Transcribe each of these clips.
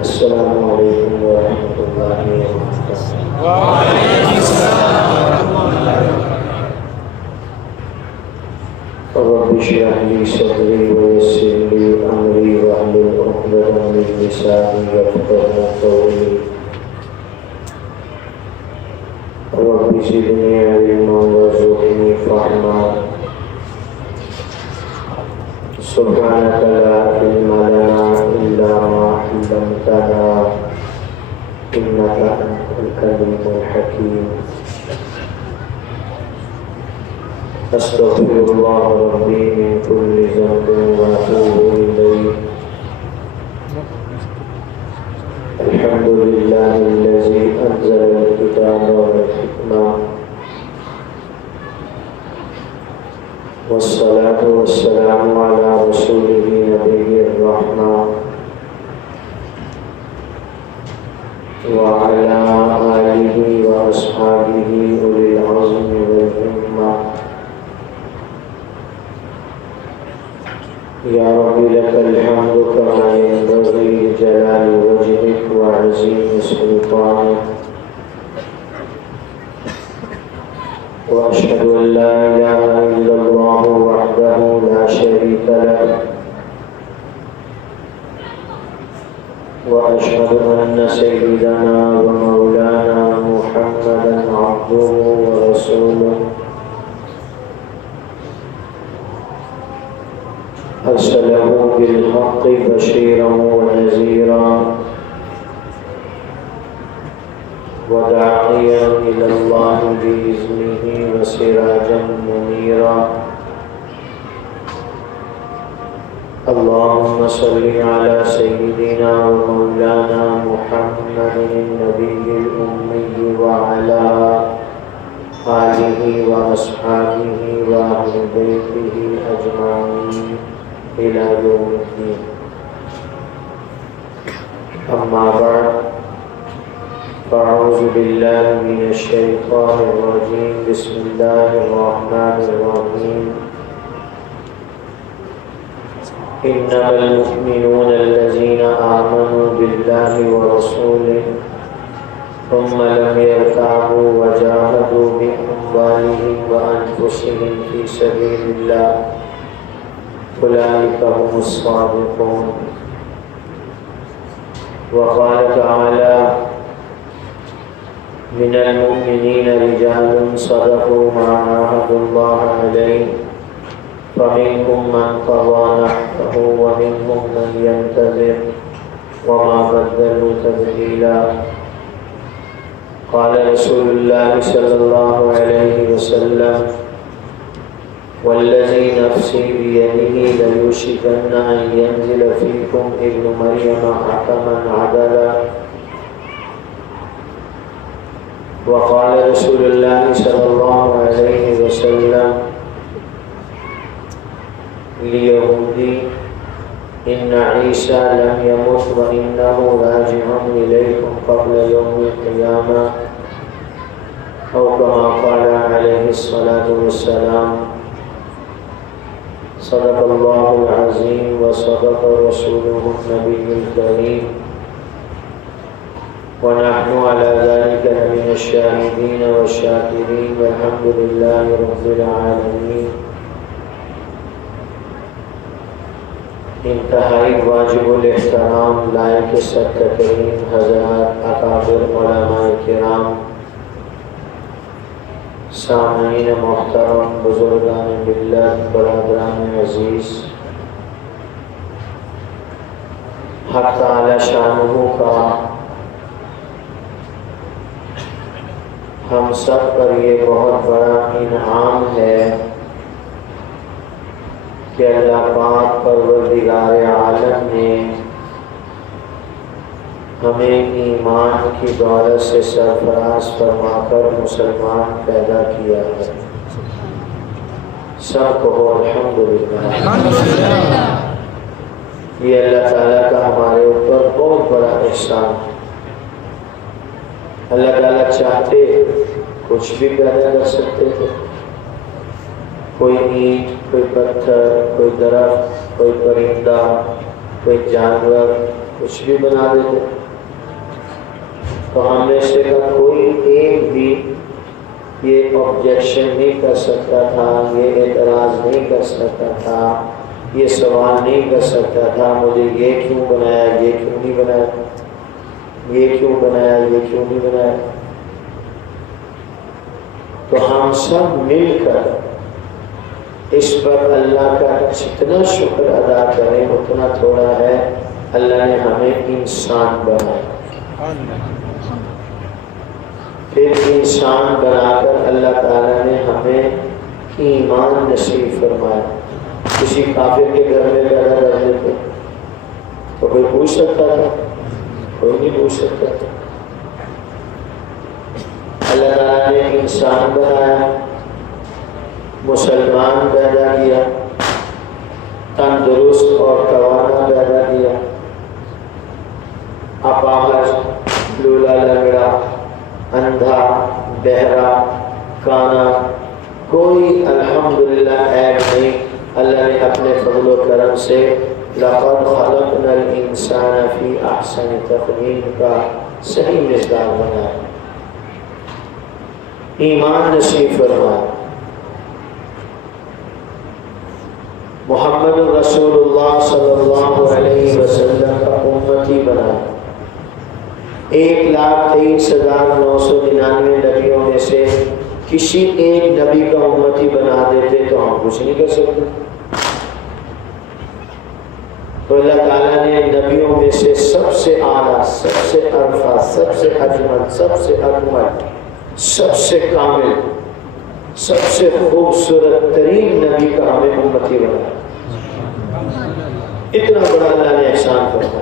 السلام علیکم ورحمۃ اللہ وبرکاتہ۔ وعلیکم السلام ورحمۃ اللہ رب اشرح لي صدري ويسر لي امري واحلل عقدة من لساني يفقهوا قولي رب زدني علما وارزقني فهما سبحانك لا علم لنا الا ما علمتنا انك انت العليم الحكيم۔ استغفر الله ربي من كل ذنب واتوب اليه۔ الحمد لله الذي انزل الكتاب والحكمة والصلاة والسلام على رسوله نبي الرحمة وعلى آله وأصحابه أولي العزم والهمة۔ يا رب لك الحمد كما ينبغي لجلال وجهك وعظيم سلطانك، وأشهد أن لا إله إلا الله وحده لا شريك له، وأشهد أن سيدنا ومولانا محمدا عبده ورسوله أرسله بالحق بشيرا ونذيرا وداعيا إلى الله بإذنه وسراجا منيرا۔ اللهم صل على سيدنا ومولانا محمد النبي الأمي وعلى آله وأصحابه وأهل بيته أجمعين إلى يوم الدين۔ أما بعد، فأعوذ بالله من الشيطان الرجيم، بسم الله الرحمن الرحيم۔ إنما المؤمنون الذين آمنوا بالله ورسوله ثم لم يرتابوا وجاهدوا بأموالهم وأنفسهم في سبيل الله أولئك هم الصادقون۔ وقال تعالى: من المؤمنين رجال صدقوا ما عاهدوا الله عليه فمنهم من قضى نحبه ومنهم من ينتظر وما بدلوا تبديلا۔ قال رسول الله صلى الله عليه وسلم: والذي نفسي بيده ليوشكن أن ينزل فيكم ابن مريم حكما عدلا۔ وقال رسول الله صلى الله عليه وسلم ليهودي: إن عيسى لم يمت وإنه راجع إليكم قبل يوم القيامة، أو كما قال عليه الصلاة والسلام۔ صدق الله العظيم وصدق رسوله النبي الكريم، ونحن على ذلك من الشاهدين والشاكرين، والحمد لله رب العالمين۔ انتہائی واجب الاحترام لائق سب تکریم حضرات، اکابر علماء کرام، سامعین محترم، بزرگان ملت، برادران عزیز، حق تعالی شانہ کا ہم سب پر یہ بہت بڑا انعام ہے کہ اللہ پاک پروردگار عالم نے ہمیں ایمان کی دولت سے سرفراز فرما کر مسلمان پیدا کیا ہے۔ سب کو الحمدللہ۔ یہ اللہ تعالیٰ کا ہمارے اوپر بہت بڑا احسان ہے۔ اللہ تعالیٰ چاہتے کچھ بھی پیدا کر سکتے تھے، کوئی اینٹ، کوئی پتھر، کوئی درخت، کوئی پرندہ، کوئی جانور، کچھ بھی بنا دیتے. تو ہم میں سے کا کوئی ایک بھی یہ آبجیکشن نہیں کر سکتا تھا، یہ اعتراض نہیں کر سکتا تھا، یہ سوال نہیں کر سکتا تھا مجھے یہ کیوں بنایا، یہ کیوں نہیں بنایا، یہ کیوں بنایا، یہ کیوں نہیں بنایا. تو ہم سب مل کر اس پر اللہ کا جتنا شکر ادا کریں اتنا تھوڑا ہے. اللہ نے ہمیں انسان بنایا، پھر انسان بنا کر اللہ تعالیٰ نے ہمیں ایمان نصیب فرمایا. کسی کافر کے گھر میں پیدا کر دیتے تو کوئی پوچھ سکتا تھا؟ کوئی نہیں پوچھ سکتا تھا. اللہ تعالیٰ نے انسان بنایا، مسلمان پیدا کیا، تندرست اور توانا پیدا کیا، اپاہج، لولا لنگڑا، اندھا، بہرا، کانا، کوئی الحمدللہ عیب نہیں. اللہ نے اپنے فضل و کرم سے لقد خلقنا الانسان فی احسن تقویم کا صحیح مصداق بنایا. ایمان نصیب فرمایا. محمد رسول اللہ صلی اللہ علیہ وسلم کا امتی بنایا. 1,23,999 نبیوں میں سے کسی ایک نبی کا امتی بنا دیتے تو ہم کچھ نہیں کر سکتے. تو اللہ تعالیٰ نے نبیوں میں سے سب سے اعلیٰ، سب سے ارفع، سب سے اجمل، سب سے اکمل، سب سے کامل، سب سے خوبصورت ترین نبی کا ہمیں امتی بنایا. اتنا بڑا اللہ نے احسان کرتا.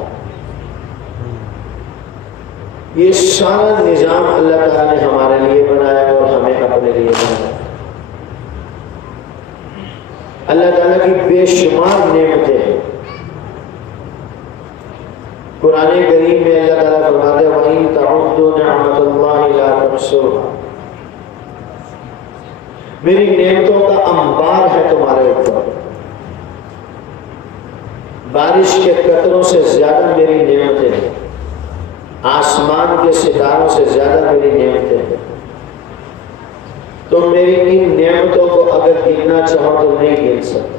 یہ سارا نظام اللہ تعالیٰ نے ہمارے لیے بنایا اور ہمیں اپنے لیے بنایا. اللہ تعالیٰ کی بے شمار نعمتیں ہیں. قرآن کریم میں اللہ تعالیٰ فرماتے ہیں وَإِن تَعُدُّوا نِعْمَتَ اللَّهِ لَا تُحْصُوهَا. میری نعمتوں کا انبار ہے تمہارے اوپر. بارش کے قطروں سے زیادہ میری نعمتیں ہیں، آسمان کے ستاروں سے زیادہ میری نعمتیں ہیں. تم میری ان نعمتوں کو اگر گننا چاہو تو نہیں گن سکتے.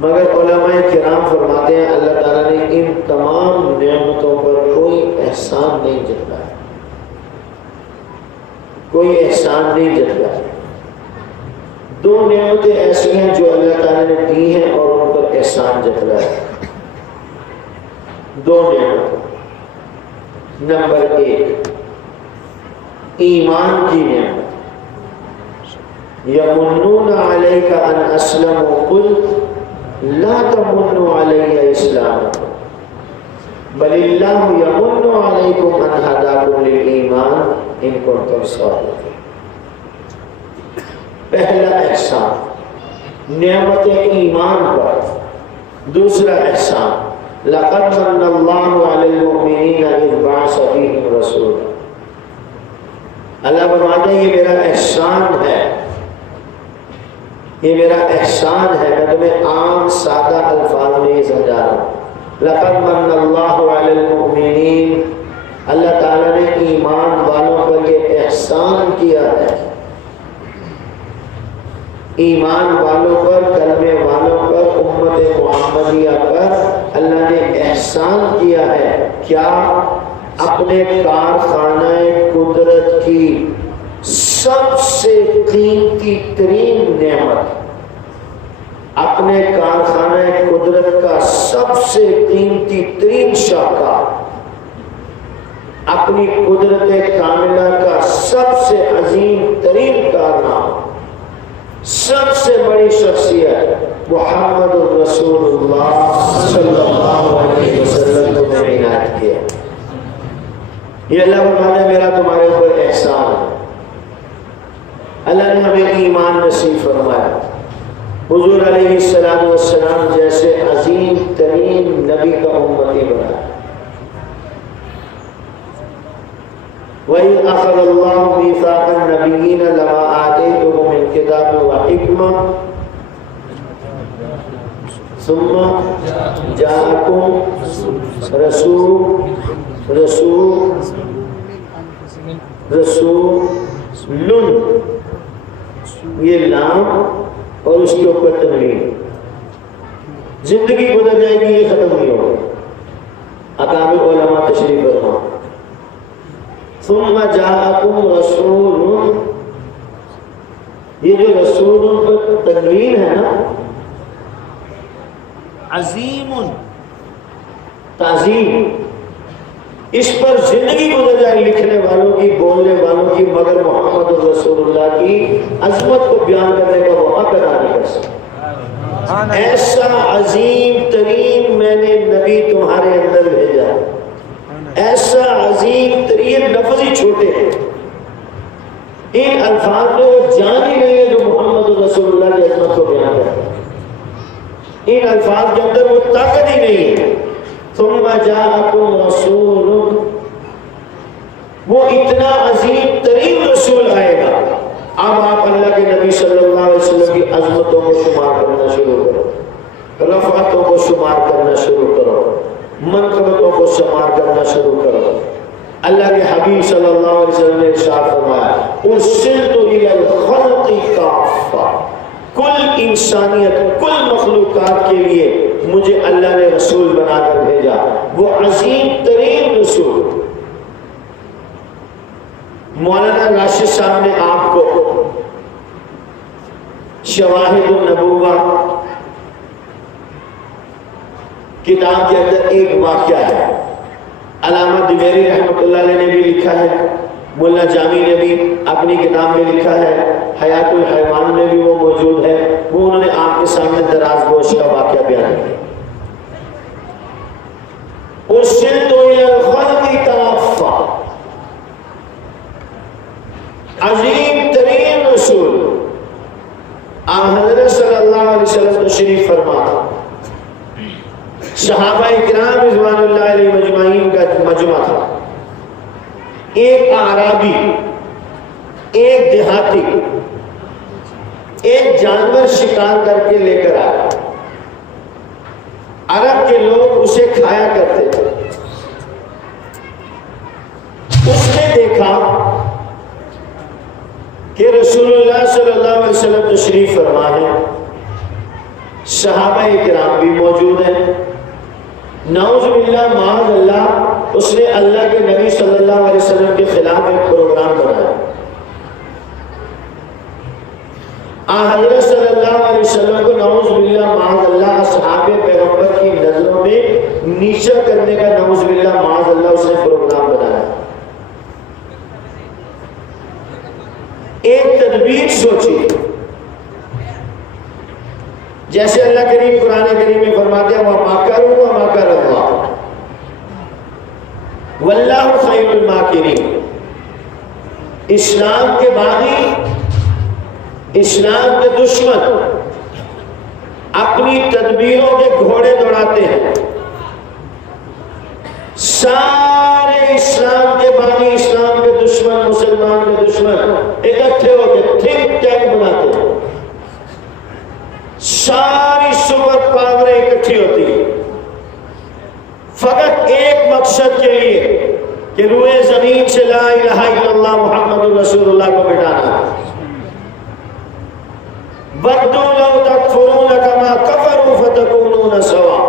مگر علماء کرام فرماتے ہیں اللہ تعالیٰ نے ان تمام نعمتوں پر کوئی احسان نہیں جتلایا، کوئی احسان نہیں جتلایا. 2 نعمتیں ایسی ہیں جو اللہ تعالیٰ نے دی ہیں اور ان پر احسان جتلایا. 2 نعمتیں. نمبر 1 ایمان کی نعمت. یمنون علیک ان اسلموا قل لا تمنوا علی اسلامکم بل اللہ یمن علیکم ان ہداکم للایمان ان کنتم صادقین. پہلا احسان نعمت ایمان پر. دوسرا احسان لقد من اللہ علی المؤمنین اذ بعث فیہم رسولا. اللہ فرماتے ہیں یہ میرا احسان ہے، یہ میرا احسان ہے. میں تمہیں عام سادہ الفاظ میں یہ سمجھا رہا ہوں. لقد من اللہ علی المؤمنین، اللہ تعالیٰ نے ایمان والوں پر یہ احسان کیا ہے. ایمان والوں پر، کلمے والوں پر، امت محمدیہ پر اللہ نے احسان کیا ہے. کیا؟ اپنے کارخانہ قدرت کی سب سے قیمتی ترین نعمت، اپنے کارخانہ قدرت کا سب سے قیمتی ترین شاہکار، اپنی قدرت کاملہ کا سب سے عظیم ترین کارنامہ، سب سے بڑی شخصیت محمد رسول اللہ صلی اللہ علیہ وسلم کو میں نے عنایت کیا. یہ اللہ فرماتا ہے میرا تمہارے اوپر احسان ہے. اللہ نے ہمیں ایمان نصیب فرمایا. حضور علیہ السلام جیسے عظیم ترین نبی کا امتی بنایا. وَإِذْ أَخَذَ اللَّهُ مِيثَاقَ النَّبِيِّينَ لَمَا آتَيْتُكُم مِّن كِتَابٍ وَحِكْمَةٍ ثُمَّ جَاءَكُم رسول یہ لام اور اس کے اوپر تنوین، زندگی گزر جائے گی، یہ ختم نہیں ہوگا۔ اکابر علماء تشریف فرما، ثم جاءکم رسول، یہ جو رسول پر تنوین ہے نا، عظیم تعظیم، اس پر زندگی گزر جائے لکھنے والوں کی، بولنے والوں کی، مگر محمد رسول اللہ کی عظمت کو بیان کرنے کا وہ حق ادا نہیں کر سکتا۔ ایسا عظیم ترین میں نے نبی تمہارے اندر بھیجا، ایسا عظیم ترین، لفظ ہی چھوٹے ہیں، ان الفاظ میں وہ جان ہی نہیں ہے جو محمد رسول اللہ کی عظمت کو بیان کرتا ہے، ان الفاظ کے اندر وہ طاقت ہی نہیں ہے۔ ثم جاءکم رسول، وہ اتنا عظیم ترین رسول آئے گا، اب آپ اللہ کے نبی صلی اللہ علیہ وسلم کی عظمتوں کو شمار کرنا شروع کرو، رفعتوں کو شمار کرنا شروع کرو، منقبتوں کو شمار کرنا شروع کرو۔ اللہ کے حبیب صلی اللہ علیہ وسلم نے ارشاد فرمایا، ارسلت الی الخلق کافہ، کل انسانیت، کل مخلوقات کے لیے مجھے اللہ نے رسول بنا کر بھیجا، وہ عظیم ترین رسول۔ مولانا راشد صاحب نے آپ کو شواہد النبوہ کتاب کے اندر ایک واقعہ ہے، علامہ دیوری رحمۃ اللہ علیہ نے بھی لکھا ہے، مولانا جامی نے بھی اپنی کتاب میں لکھا ہے، حیات الحیوان میں بھی وہ موجود ہے، وہ انہوں نے آپ کے سامنے دراز گوش کا واقعہ بیان کیا۔ ارسلت الی الخلق کافہ، عظیم ترین رسول، آپ حضرت صلی اللہ علیہ وسلم تشریف فرما، صحابہ کرام رضوان اللہ علیہ مجمعین کا مجمع تھا، ایک اعرابی، ایک دیہاتی، ایک جانور شکار کر کے لے کر آیا، عرب کے لوگ اسے کھایا کرتے تھے، اس نے دیکھا کہ رسول اللہ صلی اللہ علیہ وسلم تشریف فرما ہے، صحابہ کرام بھی موجود ہیں، نعوذ باللہ معاذ اللہ اس نے اللہ کے نبی صلی اللہ علیہ وسلم کے خلاف ایک پروگرام بنایا، حضرت صلی اللہ علیہ وسلم کو نعوذ باللہ معاذ اللہ اصحاب پیغمبر کی نظروں میں نیچا کرنے کا نعوذ باللہ معاذ اللہ اس نے پروگرام بنایا، ایک تدبیر سوچی، جیسے اللہ کریم قرآن کریم میں فرماتے ہیں وَمَا كَرُوا وَمَا كَرَ اللَّهُ وَاللَّهُ خَيْرُ الْمَاكِرِينَ۔ اسلام کے باغی، اسلام کے دشمن اپنی تدبیروں کے گھوڑے دوڑاتے ہیں، سارے اسلام کے باغی، اسلام کے دشمن، مسلمان کے دشمن اکٹھے ہو کے تھنک ٹینک بناتے ہیں، ساری سپر پاوریں اکٹھی ہوتی ہیں فقط ایک مقصد کے لیے کہ روئے زمین سے لا الہ الا اللہ محمد رسول اللہ کو مٹانا۔ وَدُّوا لَوْ تَكْفُرُونَ كَمَا كَفَرُوا فَتَكُونُونَ سَوَاءً،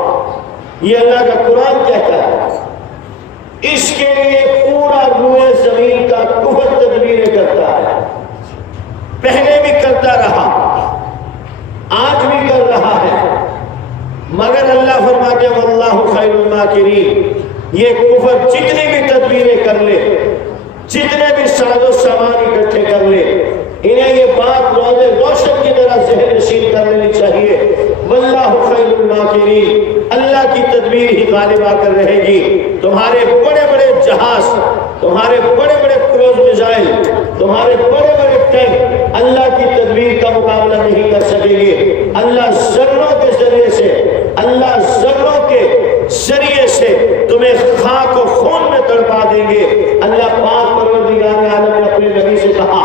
یہ اللہ کا قرآن کہتا ہے، اس کے لیے پورا روئے زمین کا کفر تدبیریں کرتا ہے، پہلے بھی کرتا رہا، آج بھی کر رہا ہے، مگر اللہ فرماتے ہیں واللہ خیر الماکرین، یہ کفر جتنی بھی تدبیریں کر لے، جتنے بھی ساز و سامان اکٹھے کر لے، انہیں یہ بات روزے روشن کی طرح ذہن نشین کر لینی چاہیے، واللہ خیر الماکرین، اللہ کی تدبیر ہی غالب آ کر رہے گی، تمہارے بڑے بڑے جہاز، تمہارے بڑے بڑے کروز میزائل، تمہارے بڑے بڑے ٹینک اللہ کی تدبیر کا مقابلہ نہیں کر سکیں گے۔ اللہ ذروں کے ذریعے سے، اللہ ذروں کے ذریعے سے تمہیں خاک و خون میں تڑپا دیں گے۔ اللہ پاک پروردگار عالم نے اپنے نبی سے کہا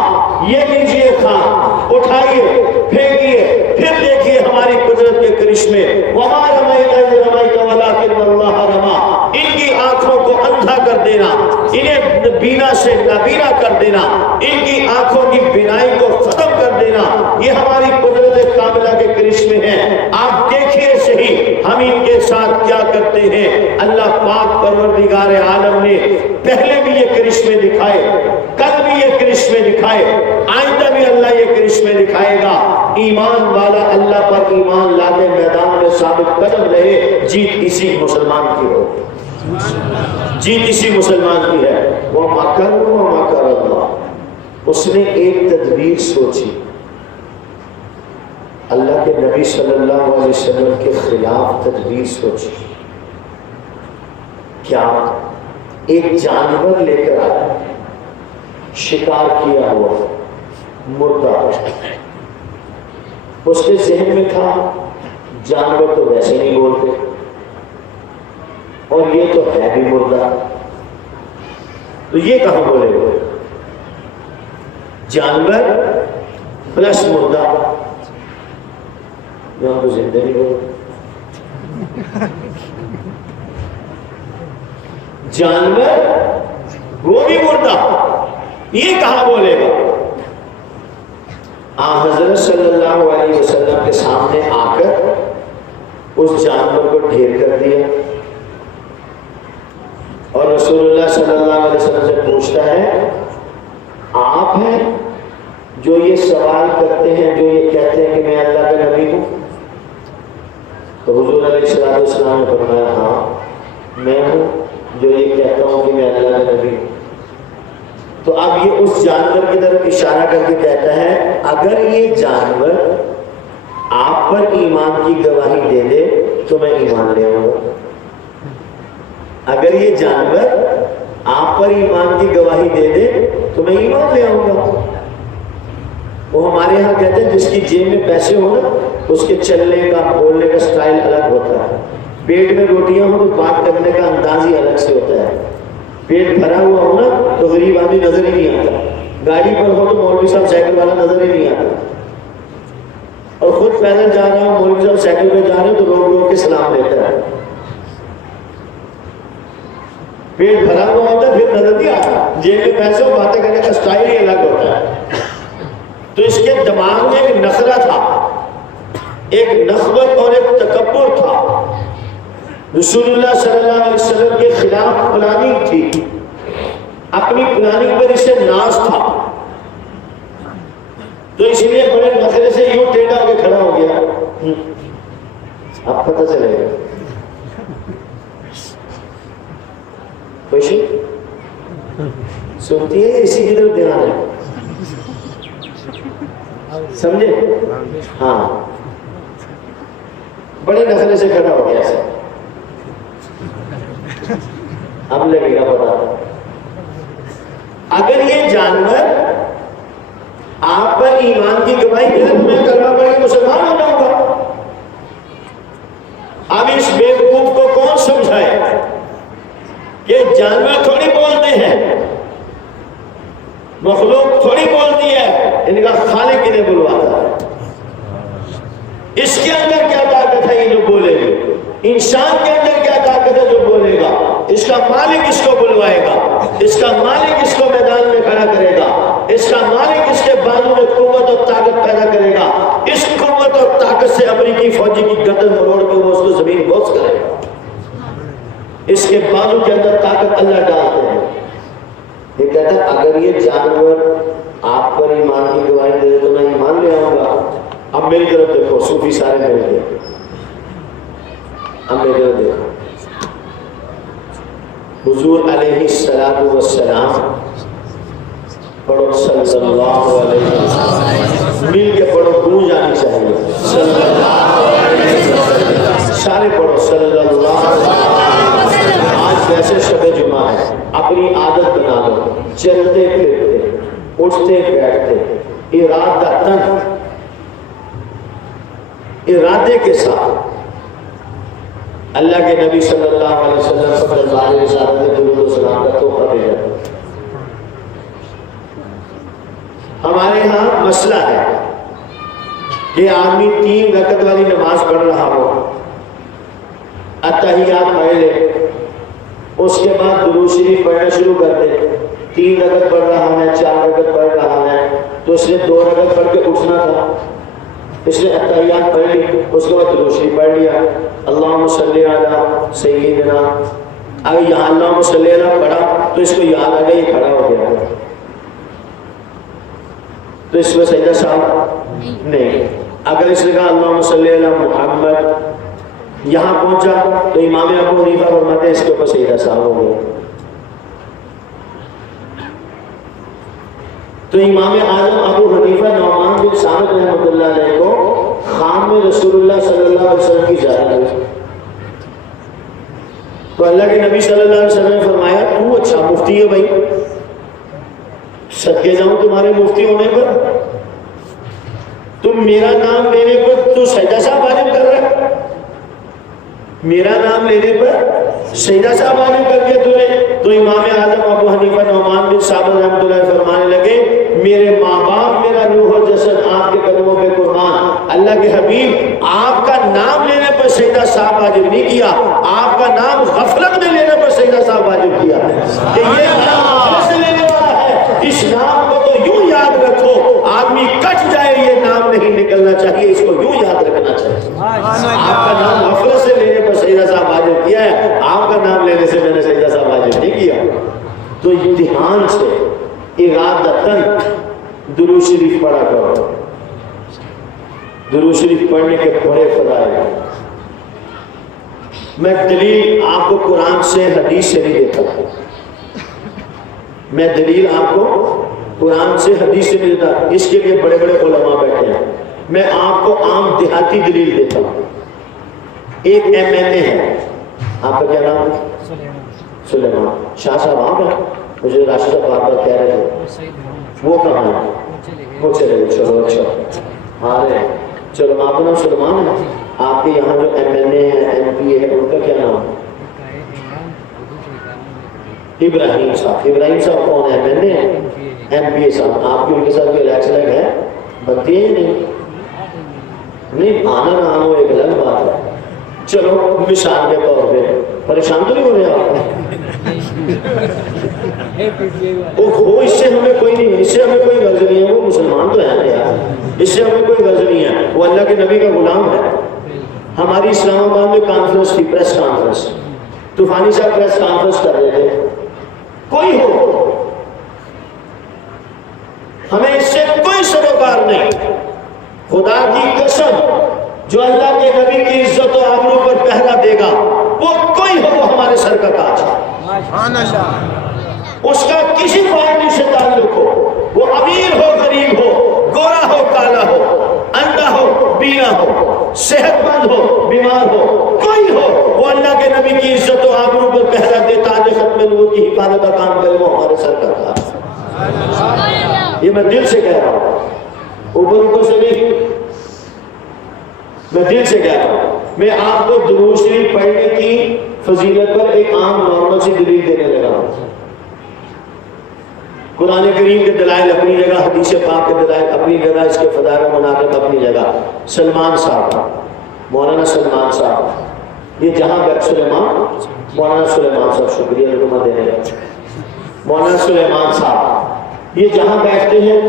یہ لیجئے خاک، اٹھائیے، پھینکیے، پھر دیکھیے ہماری قدرت کے کرشمے، وَمَا رَمَيْتَ إِذْ رَمَيْتَ وَلَٰكِنَّ اللَّهَ رَمَىٰ، آنکھوں کو اندھا کر دینا، انہیں بینا سے نابینا کر دینا، ان کی آنکھوں کی بینائی کو ختم کر دینا، یہ ہماری قدرت کاملہ کے کرشمے ہیں۔ آپ دیکھیے صحیح ہم ان کے ساتھ کیا کرتے ہیں۔ اللہ پاک پروردگار عالم نے پہلے بھی یہ کرشمے دکھائے، کل بھی یہ کرشمے دکھائے، آئندہ بھی اللہ یہ کرشمے دکھائے گا۔ ایمان والا اللہ پر ایمان لاتے میدان میں ثابت قدم رہے، جیت اسی مسلمان کی ہو، جیت اسی مسلمان کی ہے۔ وَمَكَرُوا وَمَكَرَ اللَّهُ، اس نے ایک تدبیر سوچی، اللہ کے نبی صلی اللہ علیہ وسلم کے خلاف تدبیر سوچی۔ کیا؟ ایک جانور لے کر آیا، شکار کیا ہوا مردہ، اس کے ذہن میں تھا جانور تو ویسے نہیں بولتے اور یہ تو ہے بھی مردہ، تو یہ کہاں بولے گا؟ جانور پلس مردہ، یہاں تو زندہ نہیں بولے، جانور وہ بھی مردہ، یہ کہاں بولے گا؟ حضرت صلی اللہ علیہ وسلم کے سامنے آ کر اس جانور کو ڈھیر کر دیا، اور رسول اللہ صلی اللہ علیہ وسلم سے پوچھتا ہے آپ ہیں جو یہ سوال کرتے ہیں، جو یہ کہتے ہیں کہ میں اللہ کا نبی ہوں؟ تو حضور علیہ السلام نے فرمایا ہاں میں ہوں جو یہ کہتا ہوں کہ میں اللہ کا نبی ہوں۔ تو اب یہ اس جانور کی طرف اشارہ کر کے کہتا ہے اگر یہ جانور آپ پر ایمان کی گواہی دے دے تو میں ایمان لے آؤں گا، اگر یہ جانور آپ پر ایمان کی گواہی دے دے تو میں ایمان لے آؤں گا۔ وہ ہمارے ہاں کہتے ہیں جس کی جیب میں پیسے ہو نا اس کے چلنے کا بولنے کا سٹائل الگ ہوتا ہے، پیٹ میں روٹیاں ہوں تو بات کرنے کا انداز ہی الگ سے ہوتا ہے، پیٹ بھرا ہوا ہو نا تو غریب آدمی نظر ہی نہیں آتا، گاڑی پر ہو تو مولوی صاحب سائیکل والا نظر ہی نہیں آتا، اور خود پیدل جا رہا ہوں مولوی صاحب سائیکل پہ جا رہے ہیں تو روک روک کے سلام دیتا ہے، پیٹ بھرا ہوا ہوتا ہے پھر نظر نہیں آتا، جیب میں پیسے ہو باتیں کرنے کا سٹائل ہی الگ ہوتا ہے۔ تو اس کے دماغ میں ایک نخرہ تھا، ایک نخوت اور ایک تکبر تھا، رسول اللہ صلی اللہ علیہ وسلم کے خلاف پلاننگ تھی، اپنی پلاننگ پر اسے ناز تھا، تو اس لیے بڑے نخرے سے یوں ٹیڑھا ہو کے کھڑا ہو گیا۔ اب پتہ چلے گا خوشی سنتی ہے اسی کی طرف دھیان ہے، سمجھے؟ ہاں بڑے نخرے سے کھڑا ہو گیا ایسا، اب لگے گا پتا اگر یہ جانور آپ پر ایمان کی گواہی دے تو میں کلمہ پڑھ کے مسلمان ہو جاؤں گا۔ اب اس بیوقوف کو کون سمجھائے کہ جانور تھوڑی بولتے ہیں، مخلوق تھوڑی بولتی ہے، ان کا خالق انہیں بلواتا ہے، اس کے اندر کیا طاقت ہے یہ جو بولے گا، انسان کے اندر کیا طاقت ہے جو بولے گا، اس کا مالک اس کو بلوائے گا، اس کا مالک اس کو میدان میں کھڑا کرے گا، اس کا مالک اس کے بازو میں قوت اور طاقت پیدا کرے گا، اس قوت اور طاقت سے امریکی فوجی کی گردن مروڑ کے وہ اس کو زمین بوس کرے گا، اس کے بازو کے اندر طاقت اللہ ڈالتے ہیں۔ یہ کہتا ہے اگر یہ جانور آپ پر ایمان کی گواہی دے تو میں ایمان لے آؤں گا۔ اب میری طرف دیکھو، صوفی سارے مل گئے، اب میری طرف دیکھو، حضور علیہ السلام پڑھو صلی اللہ علیہ وسلم، مل کے پڑھو، گونج آنی چاہیے، صلی اللہ علیہ وسلم، سارے پڑھو صلی اللہ علیہ وسلم۔ آج ویسے شب جمعہ ہے، اپنی عادت بنا لو، چلتے پھرتے اٹھتے بیٹھتے ارادے کے ساتھ اللہ کے نبی صلی اللہ علیہ وسلم پر دربار رسالت میں درود و سلام کا تحفہ بھیجا۔ ہمارے ہاں مسئلہ ہے کہ آدمی 3 رکعت والی نماز پڑھ رہا ہو، اتحیات پڑھ لے، اس کے بعد درود شریف پڑھنا شروع کر دے. 3 رکعت پڑھ رہا ہے، 4 رکعت پڑھ رہا ہے، تو اس نے 2 رکعت پڑھ کے اٹھنا تھا. اس نے اتحیات پڑھ لی، اس کے بعد درود شریف پڑھ لیا. اللہم صلی علی سیدنا. اگر یہاں اللہم صلی علی پڑھا تو اس کو یاد آ گیا، یہ کھڑا ہو گیا، تو اس میں سجدہ صاحب نہیں. اگر اس نے کہا اللہم صلی علی محمد، یہاں پہنچا تو امام ابو حنیفہ فرماتے ہیں اس کے اوپر سجدہ صاحب ہو گیا. تو امام اعظم ابو حنیفہ نعمان بن ثابت رحمۃ اللہ علیہ کو خام میں رسول اللہ صلی اللہ علیہ وسلم کی زیارت ہوئی. تو اللہ کے نبی صلی اللہ علیہ وسلم نے فرمایا تو اچھا مفتی ہے بھائی، صدقے جاؤں تمہارے مفتی ہونے پر، تم میرا نام لینے پر تو سجدہ صاحب واجب کر رہا ہے، میرا نام لینے پر سجدہ صاحب واجب کر دیا تم نے. تو امام اعظم ابو حنیفہ نعمان بن ثابت رحمۃ اللہ فرمانے لگے میرے ماں باپ میرا روح و جسد آپ کے قدموں پہ قربان. اللہ کے حبیب آپ کا نام لینے پر سجدہ صاحب واجب نہیں کیا، آپ کا نام غفلت میں لینے پر سجدہ صاحب واجب کیا کہ یہ نام غفلت سے لینے والا ہے. اس نام کو تو یوں یاد رکھو، آدمی کٹ جائے یہ نام نہیں نکلنا چاہیے، اس کو یوں یاد رکھنا چاہیے. آپ کا نام غفلت سے لینے پر سجدہ صاحب واجب کیا ہے، آپ کا نام لینے سے میں نے سجدہ صاحب واجب نہیں کیا. تو دھیان سے ارادتاً درود شریف پڑھا کرو. درود شریف پڑھنے کے بڑے فضائل ہیں. میں دلیل آپ کو قرآن سے حدیث سے نہیں دیتا، میں دلیل آپ کو قرآن سے حدیث سے نہیں دیتا، اس کے لیے بڑے بڑے علماء بیٹھے ہیں. میں آپ کو عام دیہاتی دلیل دیتا ہوں. ایک MNA ہے، آپ کا کیا نام ہے؟ سلیمان. شاہ صاحب آپ ہیں؟ مجھے راشد صاحب بار بار کہہ رہے تھے وہ کہاں ہے؟ وہ چلے گئے. چلو اچھا آ رہے ہیں. چلو آپ کا نام سلیمان ہے. آپ کے یہاں جو MNA ہے MP ہے ان کا کیا نام ہے؟ ابراہیم صاحب. ابراہیم صاحب کون ہے؟ MNA ہے؟ MP صاحب. آپ کے ان کے ساتھ کوئی ریکس لگ ہے؟ بنتی ہے نہیں آنا نہ آنا ایک الگ بات ہے. چلو مثال کے طور پہ پریشان تو نہیں ہو رہے آپ؟ وہ اس سے ہمیں کوئی نہیں ہے، اس سے ہمیں کوئی غرض نہیں ہے، وہ مسلمان تو ہے یار، اس سے ہمیں کوئی غرض نہیں ہے، وہ اللہ کے نبی کا غلام ہے. ہماری اسلام آباد میں کانفرنس تھی، پریس کانفرنس، طوفانی صاحب پریس کانفرنس کر رہے تھے. کوئی ہو ہمیں اس سے کوئی سروکار نہیں. خدا کی قسم جو اللہ کے نبی کی عزت و آبرو پر پہرا دے گا وہ کوئی ہو، وہ ہمارے سر کا تاج ہے. اس کا کسی پارٹی سے تعلق ہو، وہ امیر ہو غریب ہو، گورا ہو کالا ہو، اندھا ہو بینا ہو، صحت مند ہو بیمار ہو، کوئی ہو، وہ اللہ کے نبی کی عزت و آبرو پر پہرا دے، تاج ختم نبوت کی حفاظت کا کام کرے، وہ ہمارے سر کا تاج ہے. یہ میں دل سے کہہ رہا ہوں، اوپر سے نہیں، میں دل سے کہہ رہا ہوں. میں آپ کو درود شریف پڑھنے کی فضیلت پر ایک عام نارمل سی دلیل دینے لگا ہوں. قرآن کریم کے دلائل اپنی جگہ، حدیث پاک کے دلائل اپنی جگہ، اس کے فضائل و مناقب اپنی جگہ. سلمان صاحب، مولانا سلمان صاحب، یہ جہاں بیٹھ سلیمان، مولانا سلیمان صاحب، شکریہ رکمہ دینے کا. مولانا سلیمان صاحب یہ جہاں بیٹھتے ہیں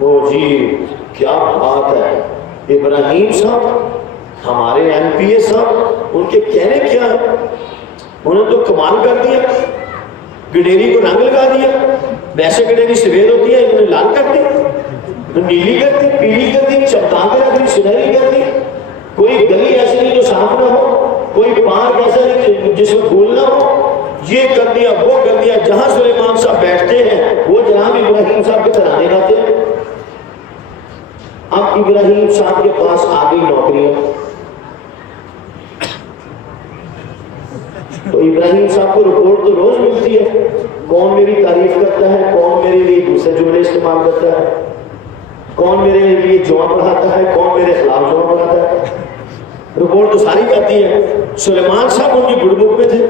وہ جی کیا بات ہے. ابراہیم صاحب ہمارے MPA صاحب، ان کے کہنے کیا ہے، انہوں نے تو کمال کر دیا. گڈیری کو رنگ لگا دیا، ویسے گڈیری سفید ہوتی ہے، انہوں نے لال کر دی، نیلی کر دی، پیلی کر دی، چمکا کر دی، سنہری کر دی. کوئی گلی ایسی نہیں جو صاف نہ ہو، کوئی پارک ایسا نہیں جس میں پھول نہ ہو. یہ کر دیا وہ کر دیا. جہاں سلیمان صاحب بیٹھتے ہیں وہ جناب ابراہیم صاحب کے ترانے گاتے ہیں. اب ابراہیم صاحب کے پاس آ گئی نوکریاں، تو ابراہیم صاحب کو رپورٹ تو روز ملتی ہے، کون میری تعریف کرتا ہے، کون میرے لیے دوسرے جملے استعمال کرتا ہے، کون میرے لیے جوان پڑھاتا ہے، کون میرے خلاف جوان پڑھاتا ہے. رپورٹ تو ساری کرتی ہے. سلیمان صاحب ان کی گڈ بک میں تھے.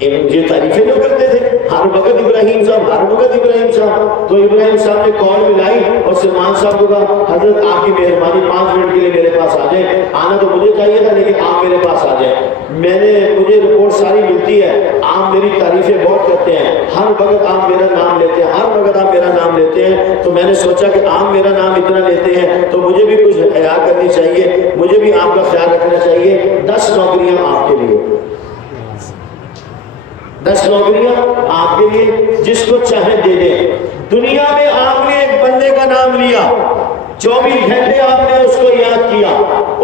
یہ تعریفیں جو کرتے تھے ہر وقت ابراہیم صاحب، ہر وقت ابراہیم صاحب. تو ابراہیم صاحب نے کال ملائی اور سلمان صاحب کو کہا حضرت آپ کی مہربانی 5 منٹ کے لیے میرے پاس آ جائیں. آنا تو مجھے چاہیے تھا لیکن آپ میرے پاس آ جائیں. مجھے رپورٹ ساری ملتی ہے، آپ میری تعریفیں بہت کرتے ہیں، ہر وقت آپ میرا نام لیتے ہیں، ہر وقت آپ میرا نام لیتے ہیں. تو میں نے سوچا کہ آپ میرا نام اتنا لیتے ہیں تو مجھے بھی کچھ حیا کرنی چاہیے، مجھے بھی آپ کا خیال رکھنا چاہیے. 10 نوکریاں آپ کے لیے، 10 نوکریاں آپ کے لیے، جس کو چاہے دے دیں. دنیا میں آپ نے ایک بندے کا نام لیا، 24 گھنٹے آپ نے اس کو یاد کیا،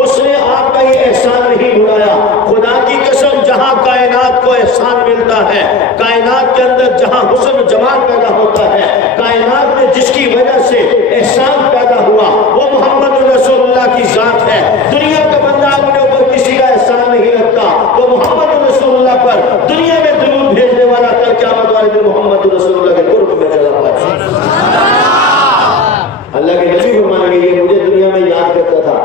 اس نے آپ کا یہ احسان نہیں بھلایا. خدا کی قسم جہاں کائنات کو احسان ملتا ہے، کائنات کے اندر جہاں حسن و جمال پیدا ہوتا ہے، کائنات میں جس کی وجہ سے احسان پیدا ہوا وہ محمد رسول اللہ کی ذات ہے. دنیا کا بندہ اپنے اوپر کسی کا احسان نہیں رکھتا تو محمد رسول اللہ پر دنیا میں درود بھیجنے والا کل قیامت والے دن محمد رسول اللہ کے قرب میں چلا پائے. اللہ کے نبی فرمائیں گے یہ مجھے دنیا میں یاد کرتا تھا.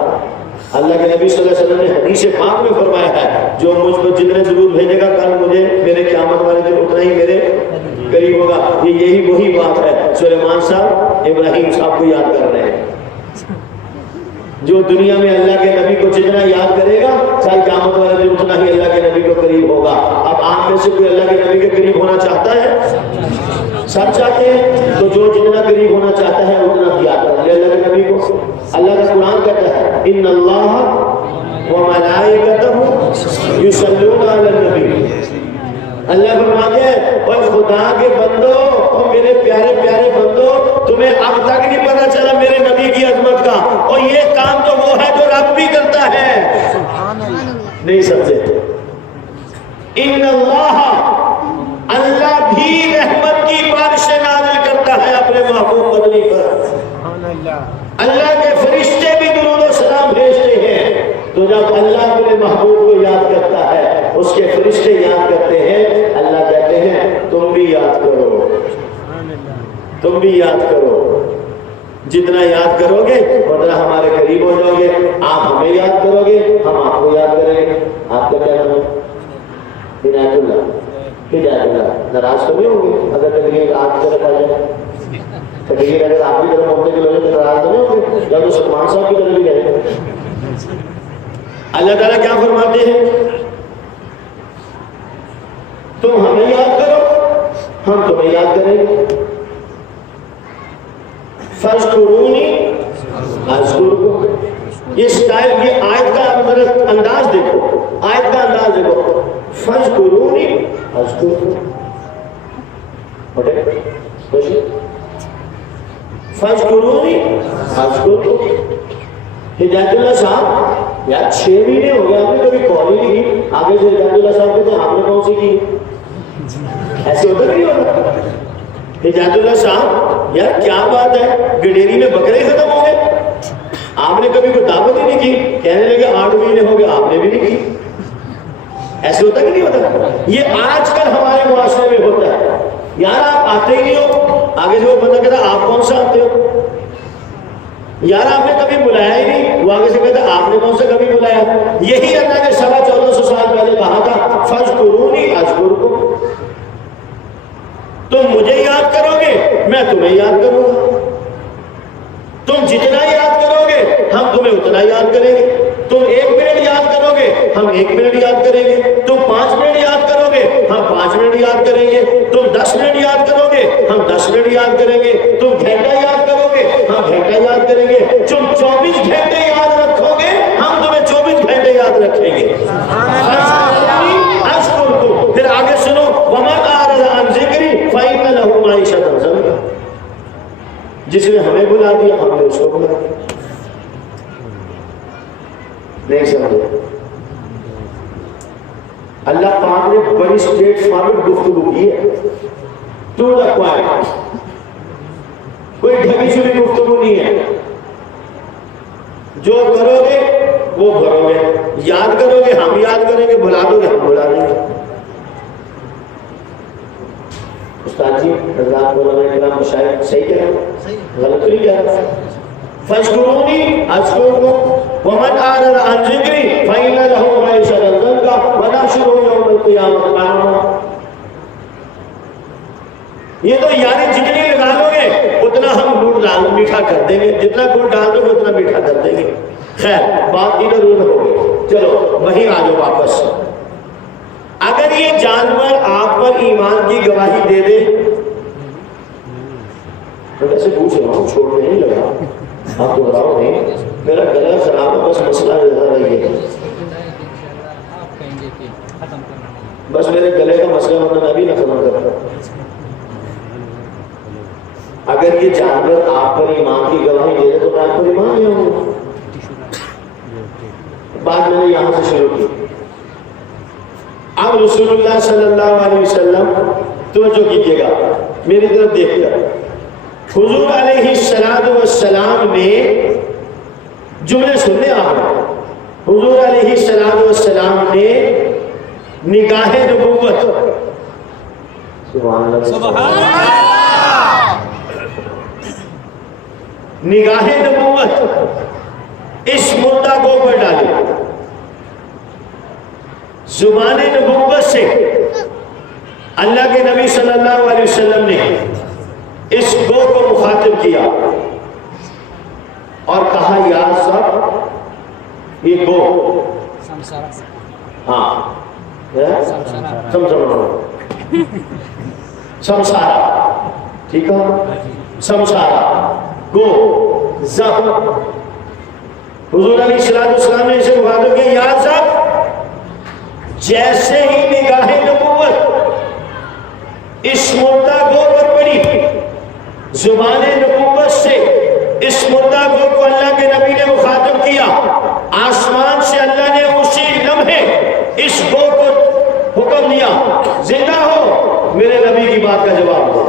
اللہ کے نبی صلی اللہ علیہ وسلم نے حدیث پاک میں فرمایا ہے جو مجھ پر جتنے درود بھیجے گا کل مجھے میرے قیامت والے دن اتنا ہی میرے قریب ہوگا. یہی وہی بات ہے. سلیمان صاحب ابراہیم صاحب کو یاد کر رہے ہیں. جو دنیا میں اللہ کے نبی کو جتنا یاد کرے گا کل قیامت والے دن اتنا ہی اللہ کے نبی کو قریب ہوگا. اب آپ میں سے کوئی اللہ کے نبی کے قریب ہونا چاہتا ہے؟ سب چاہتے ہیں. تو جو جتنا قریب ہونا چاہتا ہے اتنا یاد کر لے اللہ کے نبی کو. اللہ کا قرآن کہتا ہے ان اللہ وملائکتہ یصلون علی النبی. اللہ فرماتے ہیں اور خدا کے بندو اور میرے پیارے پیارے بندو تمہیں اب تک نہیں پتا چلا میرے نبی کی عظمت کا. اور یہ کام تو وہ ہے جو رب بھی کرتا ہے. نہیں سمجھے؟ ان اللہ بھی رحمت کی بارشیں نازل کرتا ہے اپنے محبوب مدنی پر. اللہ کے فرشتے بھی درود و سلام بھیجتے ہیں. تو جب اللہ اپنے محبوب کو یاد کرتا ہے اس کے فرشتے یاد کرتے ہیں. اللہ کہتے ہیں تم بھی یاد کرو، تم بھی یاد کرو. جتنا یاد کرو گے اتنا ہمارے قریب ہو جاؤ گے. آپ ہمیں یاد کرو گے ہم آپ کو یاد کریں گے. آپ کا کیا نام ہے؟ عنایت اللہ. ہدایت اللہ. ناراض تو نہیں ہوں گے اگر تقریر آپ کی طرف آ جائے؟ تقریر اگر آپ کی طرف ہونے کے لوگ ناراض تو نہیں ہوں گے جب تو سلمان صاحب کی طرف بھی گئے. اللہ تعالیٰ کیا فرماتے ہیں؟ تم ہمیں یاد کرو ہم تمہیں یاد کریں گے. فَاذْكُرُونِي أَذْكُرْكُمْ. یہ سٹائل، یہ آیت کا انداز دیکھو، آیت کا انداز دیکھو. فَاذْكُرُونِي أَذْكُرْكُمْ. فَاذْكُرُونِي أَذْكُرْكُمْ. ہدایت اللہ صاحب یار 6 مہینے ہو گئے آپ نے کبھی کال ہی نہیں کی. آگے سے ہدایت اللہ صاحب کہتے ہیں آپ نے کون سی کی؟ ایسے ہوتا نہیں ہوتا. ہدایت اللہ صاحب یار کیا بات ہے گڈیری میں بکرے ختم ہو گئے، آپ نے کبھی کوئی دعوت ہی نہیں کی. کہنے لگے 8 مہینے ہو گئے آپ نے بھی نہیں کی. ایسے ہوتا کہ نہیں ہوتا؟ یہ آج کل ہمارے معاشرے میں ہوتا ہے. یار آپ آتے ہی نہیں ہو. آگے سے وہ بندہ کہتا آپ کون سا آتے ہو؟ یار آپ نے کبھی بلایا ہی نہیں. وہ آگے سے کہتا آپ نے کون سا کبھی بلایا؟ یہی اللہ نے 1450 سال پہلے کہا تھا فَاذْكُرُونِي أَذْكُرْكُمْ. تم مجھے یاد کرو گے میں تمہیں یاد کروں گا. تم جتنا یاد کرو گے ہم تمہیں اتنا یاد کریں گے. تم 1 منٹ یاد کرو گے ہم 1 منٹ یاد کریں گے. تم 5 منٹ یاد کرو گے ہم 5 منٹ یاد کریں گے. تم 10 منٹ یاد کرو گے ہم 10 منٹ یاد کریں گے. تم گھنٹہ یاد کرو گے ہم گھنٹہ یاد کریں گے. تم 24 گھنٹے یاد رکھو گے ہم تمہیں 24 گھنٹے یاد رکھیں گے. پھر آگے سنو وَمَنْ أَعْرَضَ عَنْ ذِكْرِي فَإِنَّ لَهُ مَعِيشَةً ضَنكًا. جس نے ہمیں بلا دیا ہم نے اس کو بلا دیا. نہیں سمجھے؟ اللہ پاک نے بڑی اسٹریٹ فارورڈ گفتگو کی ہے. To the point. کوئی ڈھکی چوری گفتگو نہیں ہے. جو کرو گے وہ کرو گے. یاد کرو گے ہم یاد کریں گے. بلا دو گے ہم بلا دیں گے. استاد جی حضرات مولانا کرام مشاہد صحیح کہہ رہے ہیں؟ غلط نہیں کہہ رہا. فَاذْكُرُونِي أَذْكُرْكُمْ وَمَنْ أَعْرَضَ عَنْ ذِكْرِي فَإِنَّ لَهُ مَعِيشَةً ضَنكًا وَنَحْشُرُهُ يَوْمَ الْقِيَامَةِ أَعْمَىٰ. یہ تو یعنی جتنی لگا لو گے اتنا ہم گڑ ڈال میٹھا کر دیں گے، جتنا گڑ ڈال دو گے اتنا میٹھا کر دیں گے۔ خیر بات ادھر ادھر ہو گئی، چلو وہیں آ جاؤ واپس۔ اگر یہ جانور آپ پر ایمان کی گواہی دے دے، میں ویسے پوچھ رہا ہوں، چھوڑنے نہیں لگا، آپ گھبراؤ نہیں، میرا گلا خراب ہے، بس مسئلہ رہا رہی ہے، بس میرے گلے کا مسئلہ ہونا میں بھی نہ ختم کرتا۔ اگر یہ جانور آپ پر ایمان کی گواہی دے دے تو میں آپ پر ایمان لے آؤں گا۔ بات میں نے یہاں سے شروع کی۔ اب رسول اللہ صلی اللہ علیہ وسلم توجہ کیجیے گا میری طرف دیکھ کر، حضور علیہ السلام نے جملے سننے آپ، حضور علیہ السلام نے نگاہ نبوت، سبحان اللہ، نگاہ نبوت اس مردہ کو پر ڈالی، زبان نبوت سے اللہ کے نبی صلی اللہ علیہ وسلم نے اس گو کو مخاطب کیا اور کہا یا سب یہ گو، ہاں سمسارا، ٹھیک ہے، سمسارا گو زب، حضور علیہ السلام نے اسے مخاطب کیا یا سب، جیسے ہی نگاہ نبوت اس مردہ گو پر پڑی، زبان نبوت سے اس مردہ گو کو اللہ کے نبی نے مخاطب کیا، آسمان سے اللہ نے اسی لمحے اس گو کو حکم دیا زندہ ہو، میرے نبی کی بات کا جواب دو۔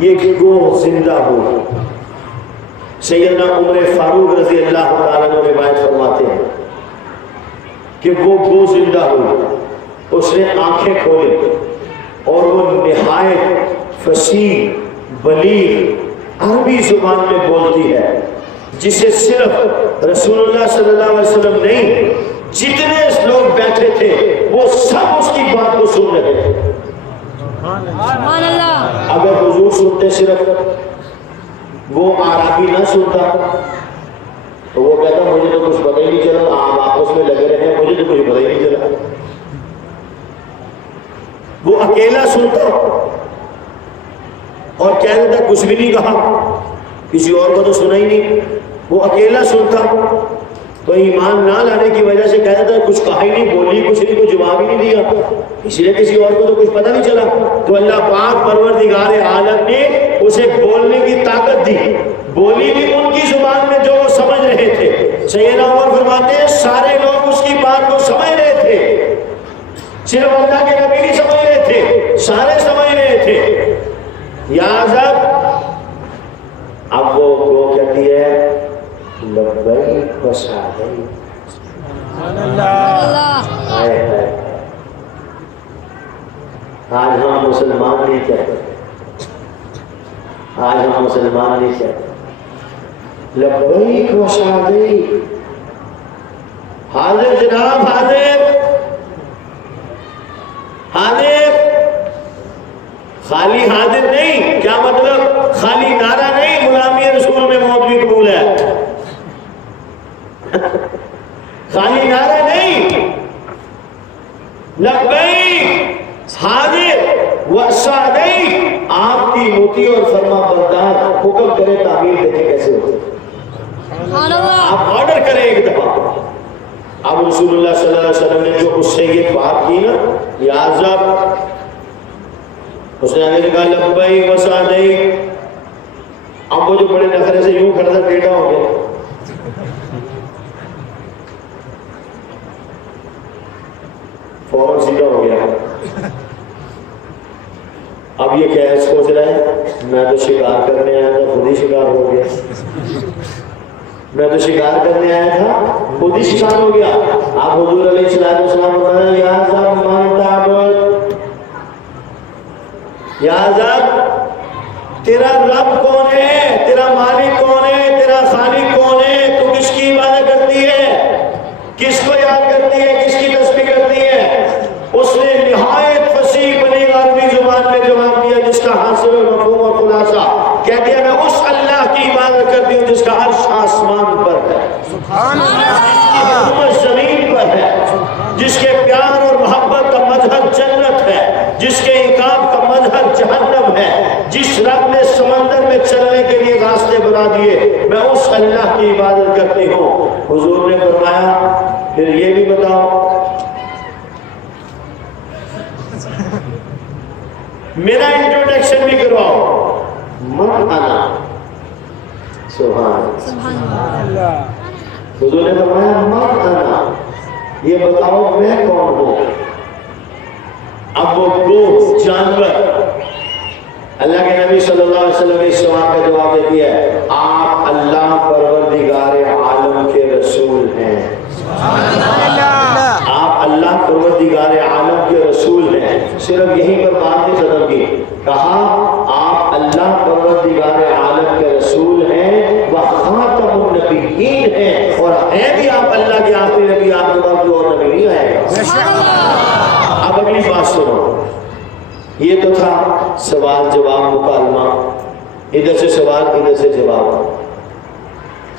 یہ گو زندہ ہو۔ سیدنا عمر فاروق رضی اللہ تعالیٰ عنہ روایت فرماتے ہیں کہ وہ گو زندہ ہوئی، اس نے آنکھیں کھولی اور وہ نہایت فصیح بلیغ عربی زبان میں بولتی ہے، جسے صرف رسول اللہ صلی اللہ علیہ وسلم نہیں، جتنے لوگ بیٹھے تھے وہ سب اس کی بات کو سن رہے تھے۔ اگر حضور سنتے صرف، وہ عربی نہ سنتا تو وہ کہتا مجھے تو کچھ پتہ ہی نہیں چلا، آپ آپس میں لگے رہے ہیں، مجھے تو کچھ پتہ ہی نہیں چلا۔ وہ اکیلا سنتا اور کہہ دیتا کچھ بھی نہیں کہا، کسی اور کو تو سنا ہی نہیں، وہ اکیلا سنتا تو ایمان نہ لانے کی وجہ سے کہہ دیتا کچھ کہا ہی نہیں، بولی کچھ نہیں، کوئی جواب ہی نہیں دیا، اس لیے کسی اور کو تو کچھ پتہ نہیں چلا۔ تو اللہ پاک پروردگار عالم نے اسے بولنے کی طاقت دی، بولی بھی ان کی زبان میں جو وہ سمجھ رہے تھے۔ سیدنا عمر فرماتے ہیں سارے لوگ اس کی بات کو سمجھ رہے تھے، صرف اللہ کے نبی نہیں سمجھ رہے تھے، سارے سمجھ رہے تھے۔ یا جب اب وہ گو کہتی ہے لبیک و سعدیک، آج ہم مسلمان نہیں کہتے، آج ہم مسلمان نہیں کہتے لبیک و سعدیک، حاضر جناب حاضر، حاضر خالی حاضر نہیں، کیا مطلب خالی نعرہ نہیں، غلامی رسول میں موت بھی قبول ہے، خالی نعرہ نہیں، لبیک حاضر و سعدیک، آپ کی مطیع اور فرما بردار، حکم کرے تعمیل دیکھیں کیسے ہوتے، آپ آرڈر کریں ایک دفعہ۔ اب رسول اللہ صلی اللہ علیہ وسلم نے جو اس سے یہ بات کی نا، یا عذاب، اس نے آگے کہا لبیک و سعدیک، اب وہ جو بڑے نخرے سے یوں کھڑا تھا ٹیڑھا ہو گیا، فوراً سیدھا ہو گیا۔ اب یہ کیا سوچ رہا ہے، میں تو شکار کرنے آیا تھا خود ہی شکار ہو گیا، میں تو شکار کرنے آیا تھا خود ہی شکار ہو گیا۔ آپ حضور علیہ السلام فرمایا یا ذا من تعبد، یا عذاب تیرا رب کون ہے، تیرا مالک کون ہے، تیرا خالق کون ہے، تو کس کی عبادت کرتی ہے، کس کو یاد کرتی ہے، کس کی تسبیح کرتی ہے؟ اس نے نہایت فصیح بلیغ عربی زبان میں میرا انٹروڈکشن بھی کرواؤ. من انا. سبحان اللہ. حضور نے فرمایا من انا, یہ بتاؤ میں کون ہوں. اب وہ گو جانور, اللہ کے نبی صلی اللہ علیہ وسلم نے اس سوال کا جواب دے دیا ہے, آپ اللہ پروردگار عالم کے رسول ہیں. آپ اللہ پروردگار عالم کے رسول ہیں. صرف یہیں پر بات نہیں ختم کی, کہا آپ اللہ پروردگار عالم کے رسول ہیں, وہ خاتم النبیین ہیں, اور ہیں بھی آپ اللہ کے آخری نبی. آپ کے بعد کوئی اور نبی نہیں آئے گا. اب اگلی بات سنو. یہ تو تھا سوال جواب مکالمہ, ادھر سے سوال ادھر سے جواب.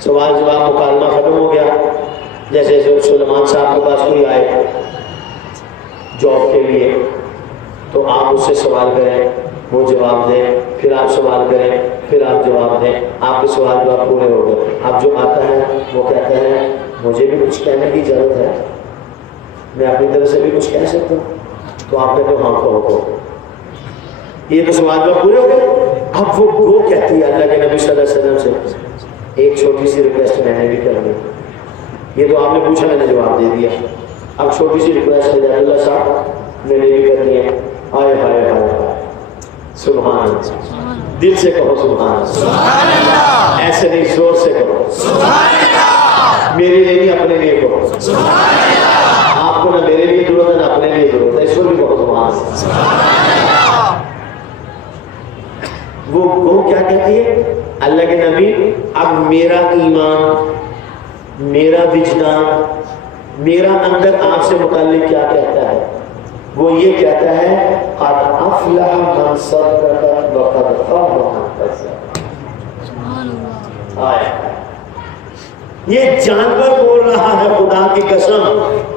سوال جواب مکالمہ ختم ہو گیا. جیسے سلیمان صاحب کے پاس کوئی آئے جاب کے لیے, تو آپ اس سے سوال کریں, وہ جواب دیں, پھر آپ سوال کریں, پھر آپ جواب دیں. آپ کے سوال جواب پورے ہو گئے. اب جو آتا ہے وہ کہتا ہے مجھے بھی کچھ کہنے کی ضرورت ہے, میں اپنی طرف سے بھی کچھ کہہ سکتا ہوں. تو آپ کہتے ہو ہاں کہو. یہ تو سوال جواب پورے ہو گئے. اب وہ گو کہتی ہے اللہ کے نبی صلی اللہ علیہ وسلم سے, ایک چھوٹی سی ریکویسٹ میں نے بھی کر دی. یہ تو آپ نے پوچھا, میں نے جواب دے دیا. اب چھوٹی سی ریکویسٹ ہے اللہ صاحب میں نے بھی کرنی ہے. آئے ہائے ہائے, سبحان اللہ. دل سے کہو سبحان اللہ. ایسے نہیں, زور سے کہو سبحان اللہ. میرے لیے نہیں, اپنے لیے کہو سبحان اللہ. آپ کو نہ میرے لیے ضرورت ہے نہ اپنے لیے ضرورت ہے, اس کو بھی کہو سبحان اللہ. وہ کیا کہتی ہے اللہ کے نبی, اب میرا ایمان, میرا وجدان, میرا اندر آپ سے متعلق کیا کہتا ہے. وہ یہ کہتا ہے قد افلح من صدق وقد خاب من کذب. یہ جانور بول رہا ہے خدا کی قسم.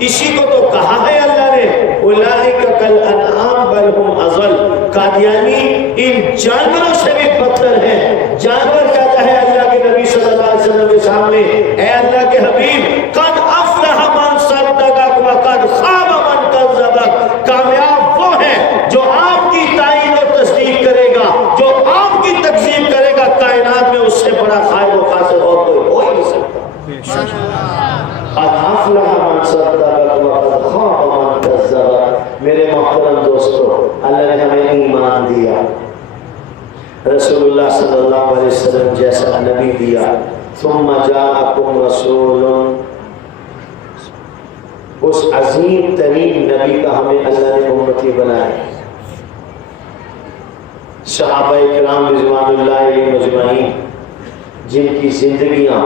اسی کو تو کہا ہے اللہ نے اولئک کالانعام بل هم اضل. قادیانی ان جانوروں سے بھی بدتر ہیں. جانور کہتا ہے اللہ کے نبی صلی اللہ علیہ وسلم کے سامنے, اے اللہ کے حبیب قد افلح من صدقک وقد خاب من کذبک. کامیاب وہ ہے جو آپ کی تعین اور تصدیق کرے گا, جو آپ کی تکذیب کرے گا. کائنات میں اس سے بڑا خائب و خاسر اور کوئی ہو ہی نہیں سکتا. قد افلح من صدقک وقد خاب من کذبک. میرے محترم دوستو, اللہ نے ہمیں ایمان دیا, رسول اللہ صلی اللہ علیہ وسلم جیسا نبی دیا. ثم جاءکم رسول, اس عظیم ترین نبی کا ہمیں اللہ نے امتی بنایا. صحابہ کرام رضوان اللہ علیہم اجمعین, جن کی زندگیاں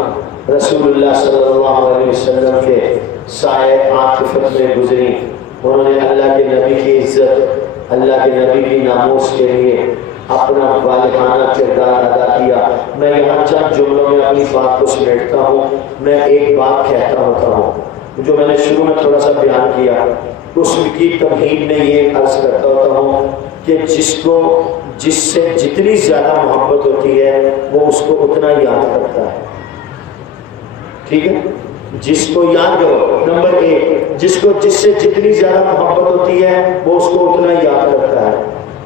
رسول اللہ صلی اللہ علیہ وسلم کے سائے عاطفت میں گزری, انہوں نے اللہ کے نبی کی عزت, اللہ کے نبی کی ناموس کے لیے اپنا والہانہ کردار ادا کیا. میں یہاں چند جملوں میں اپنی بات کو سمیٹتا ہوں. میں ایک بات کہتا ہوتا ہوں جو میں نے شروع میں تھوڑا سا بیان کیا, اس کی تمہید میں یہ عرض کرتا ہوتا ہوں کہ جس سے جتنی زیادہ محبت ہوتی ہے وہ اس کو اتنا یاد کرتا ہے. ٹھیک ہے, جس کو یاد کرو. نمبر ایک, جس سے جتنی زیادہ محبت ہوتی ہے وہ اس کو اتنا یاد کرتا ہے.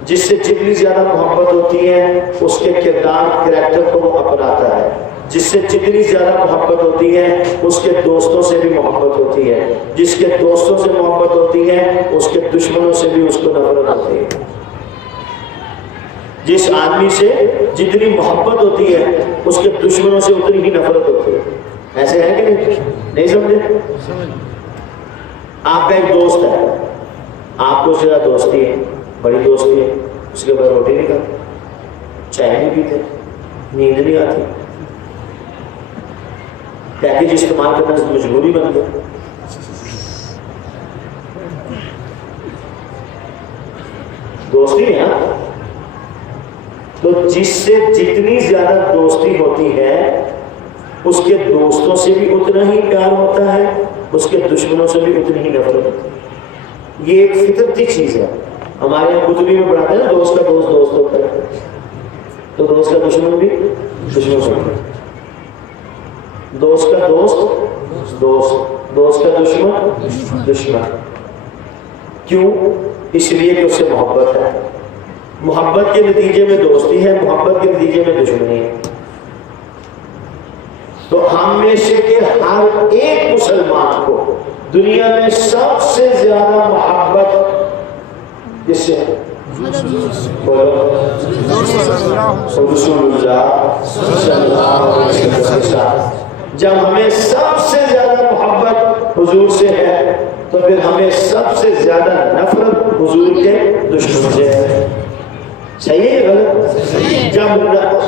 جس سے جتنی زیادہ محبت ہوتی ہے اس کے کردار کریکٹر کو وہ اپناتا ہے. جس سے جتنی زیادہ محبت ہوتی ہے اس کے دوستوں سے بھی محبت ہوتی ہے. جس کے دوستوں سے محبت ہوتی ہے اس کے دشمنوں سے بھی اس کو نفرت ہوتی ہے. جس آدمی سے جتنی محبت ہوتی ہے اس کے دشمنوں سے اتنی ہی نفرت ہوتی ہے. ایسے ہے کہ نہیں سمجھے؟ آپ کا ایک دوست ہے, آپ کو زیادہ دوستی ہے, بڑی دوستی ہے, اس کے بعد روٹی نہیں کھاتے, چائے نہیں پیتے, نیند نہیں آتی, پیکج استعمال کرنا مجبوری بن گئی. دوستی ہے نا, تو جس سے جتنی زیادہ دوستی ہوتی ہے اس کے دوستوں سے بھی اتنا ہی پیار ہوتا ہے, اس کے دشمنوں سے بھی اتنی ہی نفرت ہوتی ہے. یہ ایک فطرتی چیز ہے. ہمارے یہاں کتبی میں پڑھاتے ہیں نا, دوست کا دوست دوست ہوتا ہے, تو دوست کا دشمن بھی دشمن ہوتا ہے. دوست کا دوست دوست, دوست کا دشمن دشمن. کیوں؟ اس لیے کہ اس سے محبت ہے. محبت کے نتیجے میں دوستی ہے، محبت کے نتیجے میں دشمنی ہے. تو ہم میں سے کہ ہر ایک مسلمان کو دنیا میں سب سے زیادہ محبت کس سے ہے؟ رسول اللہ صلی اللہ علیہ وسلم. جب ہمیں سب سے زیادہ محبت حضور سے ہے تو پھر ہمیں سب سے زیادہ نفرت حضور کے دشمن سے ہے. صحیح ہے غلط؟ جب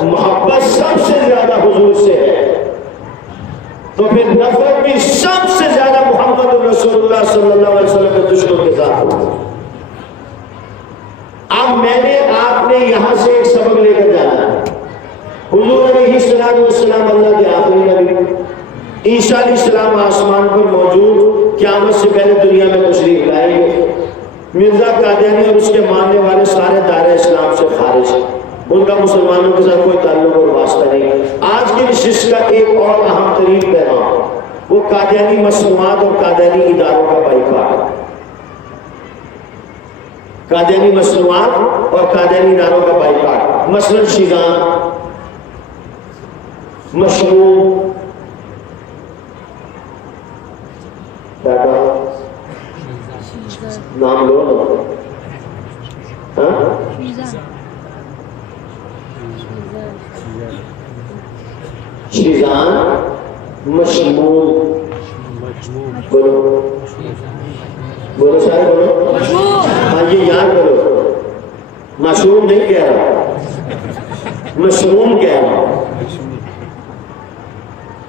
محبت سب سے زیادہ حضور سے ہے تو پھر نفرت بھی سب سے زیادہ محمد رسول اللہ صلی اللہ علیہ وسلم کے دشمن کے ساتھ ہوگی. اب میں نے آپ نے یہاں سے ایک سبق لے کر جانا ہے. حضور علیہ السلام اللہ کے آخری نبی، عیسیٰ علیہ السلام آسمان پر موجود، قیامت سے پہلے دنیا میں تشریف لائیں گے. مرزا قادیانی اور اس کے ماننے والے سارے دائرہ اسلام سے خارج ہیں، ان کا مسلمانوں کے ساتھ کوئی تعلق اور واسطہ نہیں. آج کی نشست کا ایک اور اہم ترین پیغام وہ قادیانی مصنوعات اور قادیانی اداروں کا بائیکاٹ. قادیانی مصنوعات اور قادیانی اداروں کا بائیکاٹ، مثلا شیزان، مشروم، نام لو شیزان، مشموم، بولو بولو سارے بولو. ہاں یہ یاد کرو، مشروم نہیں کہہ رہا، مشروم کہہ رہا.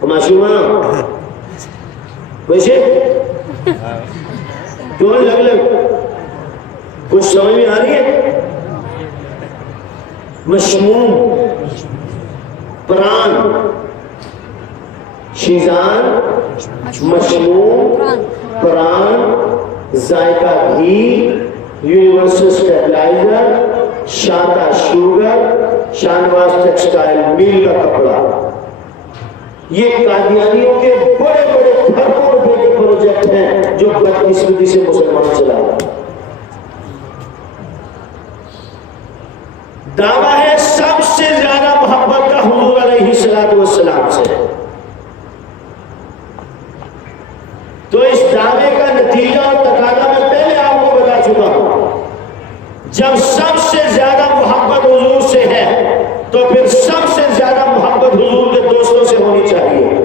مشروم ویسے کیوں لگ کچھ سمجھ میں آ رہی ہے؟ مشموم، پران، شیزان، مشموم، پران، ذائقہ گھی، universal stabiliser, شاندہ sugar, Shahnawaz textile میل کا کپڑا. یہ قادیانیوں کے بڑے بڑے اربوں روپے کے پروجیکٹ ہیں جو بدقسمتی سے مسلمان چلا رہا ہے. دعویٰ ہے سب سے زیادہ محبت کا حضور علیہ السلام سے. تو اس دعوے کا نتیجہ اور تقاضا میں پہلے آپ کو بتا چکا ہوں. جب سب سے زیادہ محبت حضور سے ہے تو پھر سب سے زیادہ محبت حضور کے دوستوں سے ہونی چاہیے.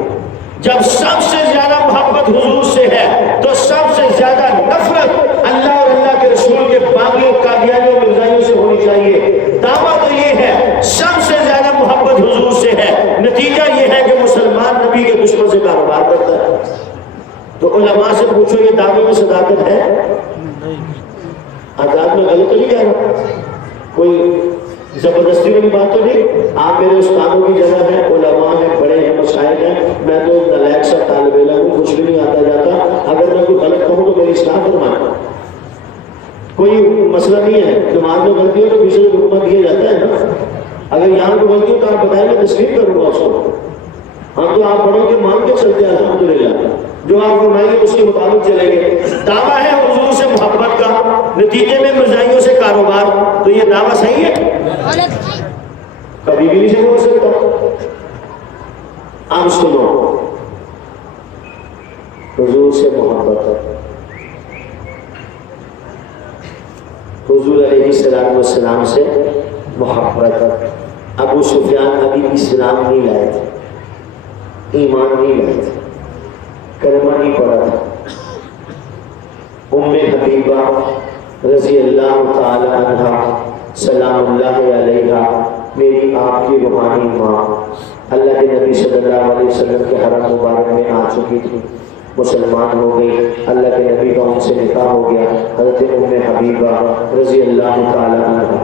جب سب سے زیادہ محبت حضور سے ہے تو سب سے زیادہ نفرت اللہ اور اللہ کے رسول کے باغیوں، قادیانیوں، مرزائیوں سے ہونی چاہیے. دعویٰ تو یہ ہے سب سے زیادہ محبت حضور سے ہے، نتیجہ یہ ہے کہ مسلمان نبی کے دشمن سے کاروبار کرتا ہے. تو علماء سے پوچھو یہ دعوے میں صداقت ہے؟ آزاد میں غلط نہیں کہہ رہا، کوئی زبردستی والی بات تو نہیں. آپ میرے استادوں کی جگہ ہیں، علماء ہیں، بڑے ہیں، مشائخ ہیں. میں تو نالائق سا طالب علم ہوں، کچھ بھی نہیں آتا جاتا. اگر میں کوئی غلط کہوں تو میری اصلاح فرمائیں. کوئی مسئلہ نہیں ہے. جماعت میں غلطی ہو تو پیچھے سے حکم دیا جاتا ہے نا. اگر یہاں کو غلطی ہو تو آپ بتائیں، میں تسلیم کروں گا اس کو. ہم تو آپ بڑوں کے مان کے چلتے ہیں الحمدللہ. جو آپ فرمائیں گے اس کے مطابق چلیں گے. دعویٰ ہے حضور سے محبت کا، نتیجے میں مرزائیوں سے کاروبار. تو یہ دعویٰ صحیح ہے؟ کبھی بھی نہیں ہو سکتا. اب سنو، حضور سے محبت ہے. حضور علیہ السلام سے محبت ہے. ابو سفیان ابھی اسلام نہیں لائے تھے، ایمان نہیں لائے تھے، کلمہ نہیں پڑھا تھا. ام حبیبہ رضی اللہ تعالی عنہ سلام اللہ علیہا، میری آپ کی روحانی ماں، اللہ کے نبی صلی اللہ علیہ وسلم کے حرم مبارک میں آ چکی تھی، مسلمان ہو گئی. اللہ کے نبی کا ان سے نکاح ہو گیا. حضرت ام حبیبہ رضی اللہ تعالی عنہ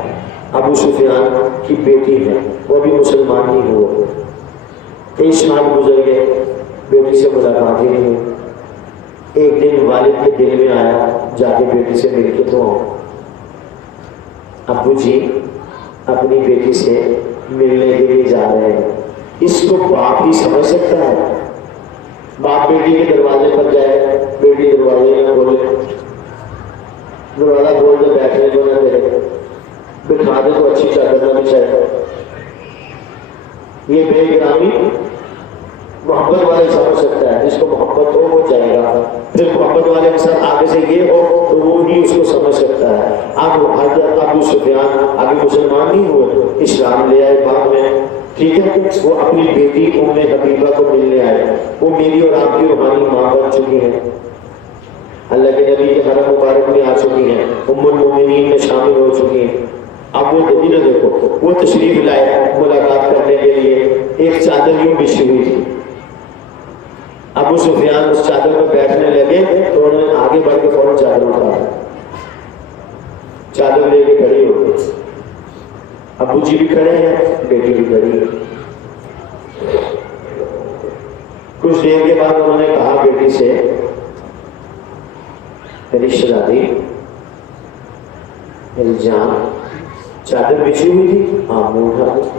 ابو سفیان کی بیٹی ہے، وہ بھی مسلمان ہی ہوئے. کئی سال گزر گئے، بیٹی سے ملاقات ہی نہیں ہوئی. ایک دن والد کے دل میں آیا جا کے بیٹی سے مل کے تو ابو جی اپنی بیٹی سے ملنے کے لیے جا رہے ہیں. اس کو باپ ہی سمجھ سکتا ہے. باپ بیٹی کے دروازے پر جائے، بیٹی دروازے میں بولے دروازہ کھول دے بیٹھنے کو نہ دے، بٹھا دے تو اچھی چادر نہ بچھائے۔ یہ بے احترامی محبت والے سمجھ سکتا ہے، جس کو محبت ہو وہ جائے گا، پھر محبت والے کے ساتھ آگے سے یہ ہو تو وہ ہی اس کو سمجھ سکتا ہے۔ اب حضرت ابو سفیان ابھی مسلمان نہیں ہوئے، اسلام لے آئے بعد میں، ٹھیک ہے، وہ اپنی بیٹی ام حبیبہ کو ملنے آئے، وہ میری اور آپ کی روحانی ماں بن چکی ہیں، اللہ کے نبی کے حرم مبارک میں آ چکی ہیں، ام المومنین میں شامل ہو چکی ہیں۔ اب وہ دلیل دیکھو، وہ تشریف لائے ملاقات کرنے کے لیے، ایک چادر یوں بچھی ہوئی تھی، ابو سفیان اس چادر میں بیٹھنے لگے تو انہوں نے آگے بڑھ کے فوراً چادر اٹھایا، چادر لے کے کھڑی ہو گئی، ابو جی بھی کھڑے ہیں، بیٹی بھی کھڑی ہے۔ کچھ دیر کے بعد انہوں نے کہا بیٹی سے، میری شہزادی، میری جان، چادر بچھی ہوئی تھی؟ ہاں، منہ اٹھا دو۔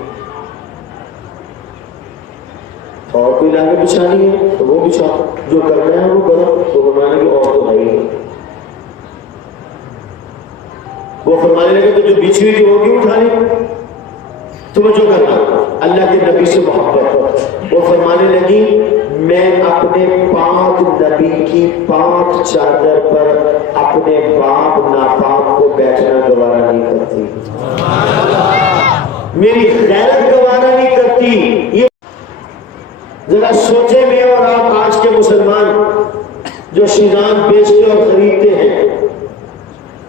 اور کوئی لانے بچھانی ہے تو وہ بچھا، جو کرنا ہے وہ کرو۔ تو فرمانے کی اور تو ہے ہی، وہ فرمانے لگے تو جو بچھی ہوئی تھی وہ کیوں اٹھا لی، تمہیں جو کرنا اللہ کے نبی سے محبت۔ وہ فرمانے لگی میں اپنے پاک نبی کی پاک چادر پر اپنے باپ ناپاک کو بیٹھنا گوارا نہیں کرتی، میری غیرت گوارا نہیں کرتی۔ یہ ذرا سوچے میں اور آپ آج کے مسلمان جو شیزان بیچتے اور خریدتے ہیں،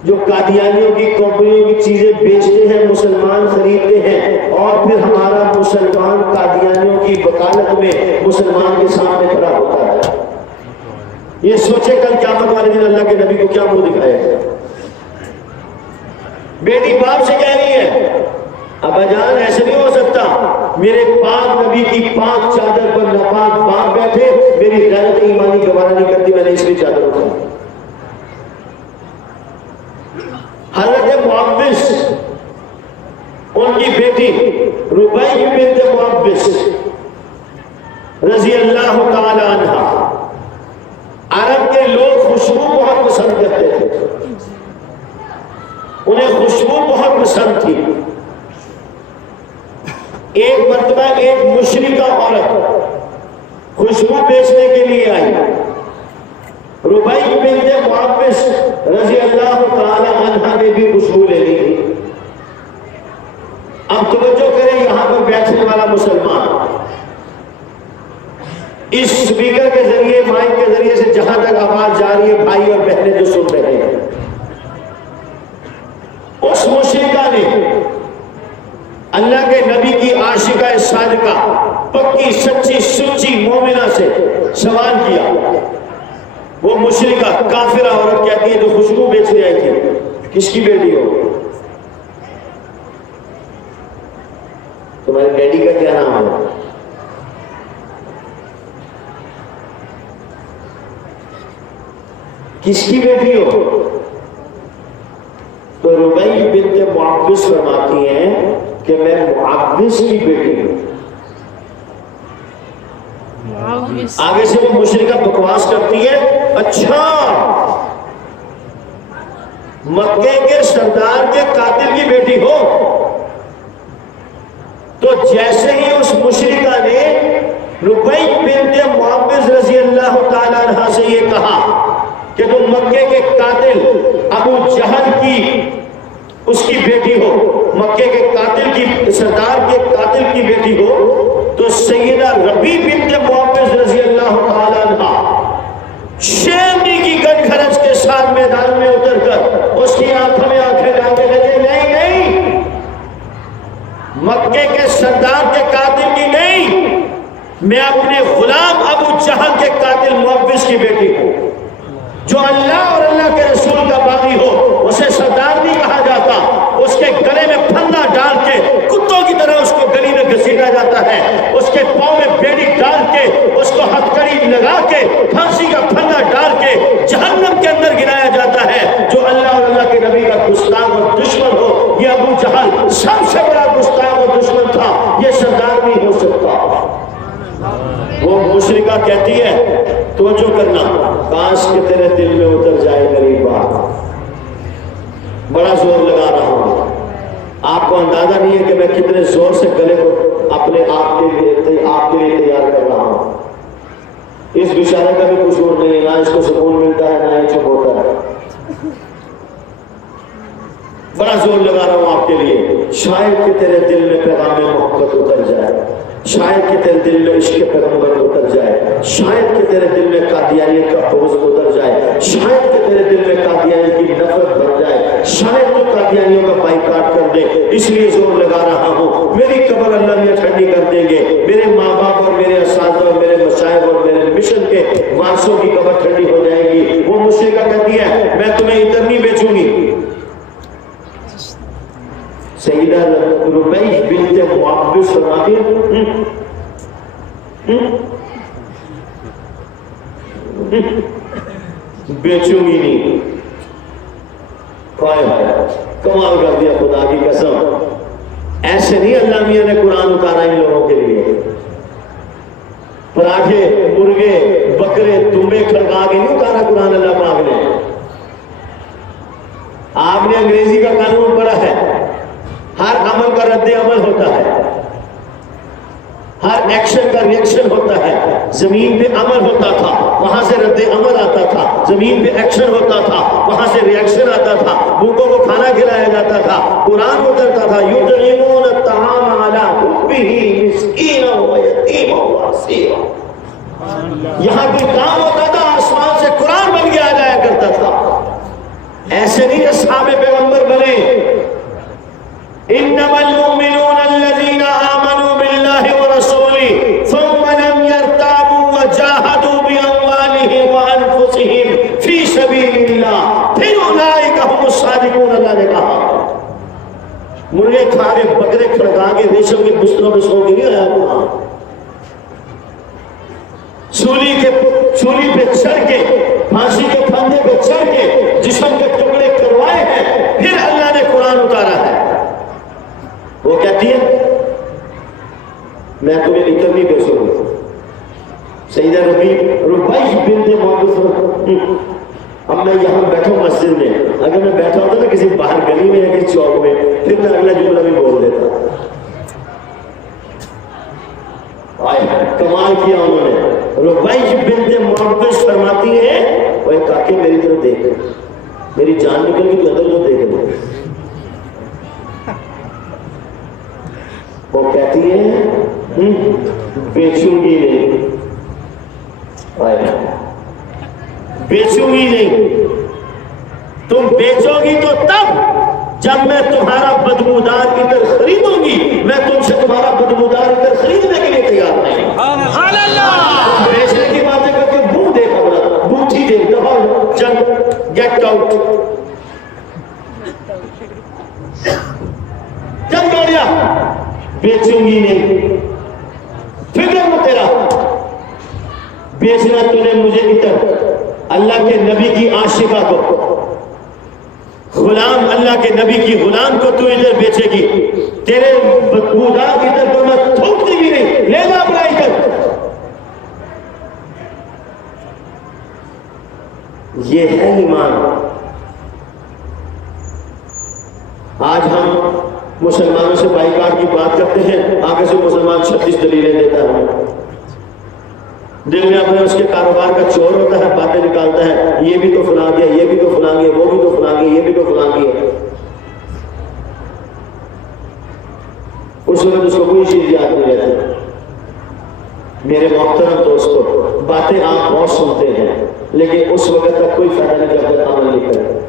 جو قادیانیوں کی کمپنیوں کی چیزیں بیچتے ہیں، مسلمان خریدتے ہیں، اور پھر ہمارا مسلمان قادیانیوں کی وکالت میں مسلمان کے سامنے کھڑا ہوتا ہے۔ یہ سوچے کل قیامت والے دن اللہ کے نبی کو کیا منہ دکھائے گا۔ بیٹی باپ سے کہہ رہی ہے ابا جان ایسے نہیں ہو سکتا، میرے پاک نبی کی پاک چادر پر ناپاک باپ بیٹھے، میری غیرت ایمانی گوارا نہیں کرتی، میں نے اس لیے چادر اٹھائی۔ حضرت معوذ ان کی بیٹی ربیع بنت معوذ رضی اللہ تعالی عنہ، عرب کے لوگ خوشبو بہت پسند کرتے تھے، انہیں خوشبو بہت پسند تھی۔ ایک مرتبہ ایک مشرکہ عورت خوشبو بیچنے کے لیے آئی، ربیع بنت معوذ رضی اللہ تعالی عنہ نے بھی خوشبو لے لی۔ اب توجہ کریں، یہاں پر بیٹھنے والا مسلمان اس سپیکر کے ذریعے، مائک کے ذریعے سے جہاں تک آواز جا رہی ہے، بھائی اور بہنیں جو سن رہے ہیں، اس مشرکہ نے اللہ کے نبی کی عاشقہ صادقہ، پکی سچی سچی مومنہ سے سوال کیا۔ وہ مشرکہ کافرہ عورت کہتی ہے جو خوشبو بیچنے آئی تھی، کس کی بیٹی ہو؟ تمہارے ڈیڈی کا کیا نام ہے؟ کس کی بیٹی ہو؟ تو ربیع بنت معوذ فرماتی ہیں کہ میں معوذ کی بیٹی ہوں۔ آگے سے وہ مشرکہ بکواس کرتی ہے، اچھا مکے کے سردار کے قاتل کی بیٹی ہو؟ تو جیسے ہی اس مشرکہ نے ربیع بنت معوذ رضی اللہ تعالیٰ عنہ سے یہ کہا کہ تم مکے کے قاتل ابو جہل کی اس کی بیٹی ہو، مکے کے قاتل کی، سردار کے قاتل کی بیٹی ہو، تو سیدہ ربیع بنت معوذ رضی اللہ تعالیٰ عنہ شیرنی کی گن خرچ کے ساتھ میدان میں اتر کر اس کی آنکھوں میں آنکھیں ڈالنے لگے، نہیں نہیں، مکے کے سردار کے قاتل کی نہیں، میں اپنے غلام ابو جہل کے قاتل معوذ کی بیٹی ہوں۔ جو اللہ اور اللہ کے رسول کا باغی ہو اسے سردار نہیں کہا جاتا، اس کے گلے میں پھندا ڈال کے کتوں کی طرح اس کو گلی میں گھسیٹا جاتا ہے، اس کے پاؤں میں بیڑی ڈال کے، اس کو ہتھکڑی لگا کے، پھانسی کا پھندا ڈال کے جہنم کے اندر گرایا جاتا ہے۔ جو اللہ اور اللہ کے نبی کا گستاخ اور دشمن ہو، یہ ابو جہل سب سے بڑا گستاخ اور دشمن تھا، یہ سردار نہیں ہو سکتا۔ وہ مشرکہ کہتی ہے توجہ کرنا، کاش کہ تیرے دل میں اتر جائے میری بات، بڑا زور لگا رہا ہوں. آپ کو اندازہ نہیں ہے کہ میں کتنے زور سے گلے کو اپنے آپ کے لیے تیار کر رہا ہوں. اس بیچارے کا بھی قصور نہیں، نہ اس کو سکون ملتا ہے نہ یہ چپ ہوتا ہے. بڑا زور لگا رہا ہوں آپ کے لیے. شاید کہ تیرے دل میں پیغام محبت اتر جائے، شاید کہ تیرے دل میں عشق پیغمبر اتر جائے، شاید کہ تیرے دل میں قادیانیت کا بغض اتر جائے، شاید کہ تیرے دل میں قادیانیت کی نفرت بڑھ جائے، شاید تو قادیانیوں کا بائیکاٹ کر دے. اس لیے زور لگا رہا ہوں. میری قبر اللہ میاں ٹھنڈی کر دیں گے. میرے ماں باپ اور میرے اساتذہ اور میرے مشائخ اور میرے مشن کے وارثوں کی قبر ٹھنڈی ہو جائے گی. وہ مجھ سے کیا کہتی ہے، میں تمہیں ادھر نہیں بیچوں گی. سیدہ ربیع بنت معبس فرماتی بیچوں گی نہیں. کمال کر دیا خدا کی قسم. ایسے نہیں اللہ میاں نے قرآن اتارا ان لوگوں کے لیے. پراٹھے مرغے بکرے دمبے کھڑکا کے نہیں اتارا قرآن اللہ پاک نے. آپ نے انگریزی کا قانون پڑھا ہے، ہر عمل کا رد عمل ہوتا ہے، ہر ایکشن کا ریئیکشن ہوتا ہے. زمین پہ عمل ہوتا تھا، وہاں سے رد عمل آتا تھا. زمین پہ ایکشن ہوتا تھا، وہاں سے ریئیکشن آتا تھا. بھوکوں کو کھانا کھلایا جاتا تھا. قرآن اترتا تھا یطعمون الطعام علی حبہ مسکینا ویتیما واسیرا. یہاں کوئی کام ہوتا تھا، آسمان سے قرآن بن کے آ جایا کرتا تھا. ایسے نہیں اصحاب پیغمبر بنے. انما المؤمنون الذين آمنوا بالله ورسوله ثم لم يرتابوا وجاهدوا بأموالهم وأنفسهم في سبيل الله پھر اولئك هم الصادقون. اللہ نے کہا مرغے کھا کے بکرے کھڑکا کے ریشم کے بستروں میں سو کے نہیں آیا وہاں. سولی پہ چڑھ کے پھانسی کے پھندے پہ چڑھ کے جسم کے ٹکڑے کروائے ہیں، پھر اللہ نے قرآن اتارا ہے. وہ کہتی ہے میں تمہیں ادھر نہیں بیچوں گی. سیدہ ربیع بنت معبس. اب میں یہاں بیٹھا ہوں مسجد میں، اگر میں بیٹھا ہوتا نا کسی باہر گلی میں یا کسی چوک میں، پھر میں اگلا جملہ بھی بول دیتا. کمال کیا انہوں نے. ربیع بنت معبس فرماتی ہے اوے کاکے میری طرف دیکھ، میری جان نکل گئی تو ادھر جو دیکھ لو. وہ کہتی ہے بیچوں گی نہیں، بیچوں گی نہیں. تم بیچو گی تو تب جب میں تمہارا بدبودار ادھر خریدوں گی. میں تم سے تمہارا بدبودار ادھر خریدنے کے لیے تیار نہیں. بیچنے کی باتیں کر کے منہ دیکھا بڑا بوٹھی دے دباؤ چل گیٹ آؤٹ. چل گاڑیا بیچوں گی نہیں. فکر میں تیرا بیچنا تو نے مجھے ادھر اللہ کے نبی کی عاشقہ کو، غلام اللہ کے نبی کی غلام کو تو ادھر بیچے گی. تیرے بدبودار ادھر تو میں تھوکتی بھی نہیں. لے جا اپنا ادھر. یہ ہے ایمان. آج ہم مسلمانوں سے بائیکاٹ کی بات کرتے ہیں، آگے سے مسلمان 36 دلیلیں دیتا ہے. دل میں اپنے اس کے کاروبار کا چور ہوتا ہے، باتیں نکالتا ہے، یہ بھی تو فلاں گیا، یہ بھی تو فلاں گیا، وہ بھی تو فلاں گیا، یہ بھی تو فلاں گیا. اس وقت اس کو کوئی چیز یاد نہیں رہتی. میرے محترم دوستو، باتیں آپ بہت سنتے ہیں لیکن اس وقت تک کوئی فائدہ نہیں جب تک عمل نہیں کرے.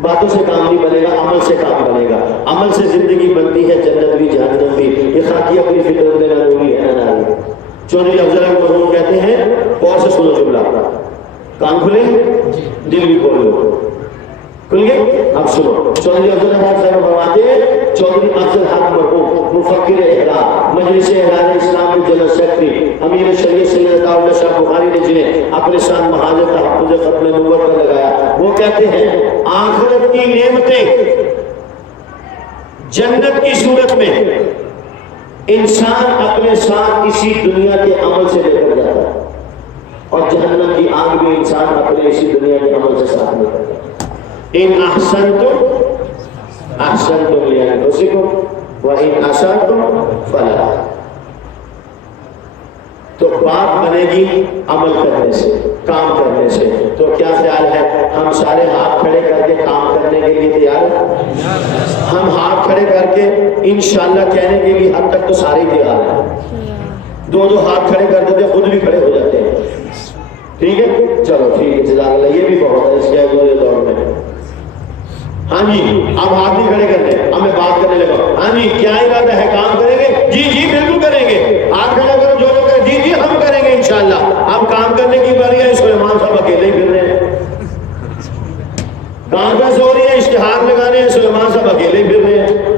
باتوں سے کام نہیں بنے گا، عمل سے کام بنے گا. عمل سے زندگی بنتی ہے، جنت بھی جہنم بھی. یہ خاکی اپنی فکر میں ضروری ہے نا. چودھری افضل مرحوم کہتے ہیں، اور سے سنو جملہ، کان کھلے دل بھی کھول لو. کھل گئے؟ اب سنو. چودھری افضل صاحب فرماتے ہیں، چودھری افضل حق مرحوم مفکر احرار، مجلس احرار اسلام کے جنرل سیکرٹری، امیر شریعت سید عطا اللہ شاہ بخاری نے جنہیں اپنے ساتھ محاذ تحفظ ختم نبوت پر لگایا، وہ کہتے ہیں آخرت کی نعمتیں جنت کی صورت میں انسان اپنے ساتھ اسی دنیا کے عمل سے لے کر جاتا ہے، اور جہنم کی آگ بھی انسان اپنے اسی دنیا کے عمل سے ساتھ لے کر جاتا ہے. ان احسنتم احسنتم لانفسکم وان اسأتم فلہا. تو بات بنے گی عمل کرنے سے، کام کرنے سے. تو کیا خیال ہے ہم سارے ہاتھ کھڑے کر کے کام کرنے کے لیے تیار ہیں؟ ہم ہاتھ کھڑے کر کے انشاءاللہ کہنے کے لیے حد تک تو سارے ہی تیار ہیں. دو دو ہاتھ کھڑے کر دیتے خود بھی کھڑے ہو جاتے ہیں. ٹھیک ہے، چلو ٹھیک ہے، جزاک اللہ. یہ بھی بہت ہے اس کے اگلے دور میں. ہاں جی، اب ہاتھ نہیں کھڑے کرتے، اب میں بات کرنے لگا. ہاں جی، کیا ارادہ ہے؟ کام کریں گے؟ جی جی بالکل کریں گے. ہاتھ کھڑے کرو جو لوگ کریں. جی جی ہم کریں گے انشاءاللہ. اب کام کرنے کی باری ہے. سلیمان صاحب اکیلے ہی پھر رہے ہیں. کانفرنس ہو رہی ہے، اشتہار لگانے ہیں، سلیمان صاحب اکیلے ہی پھر رہے ہیں.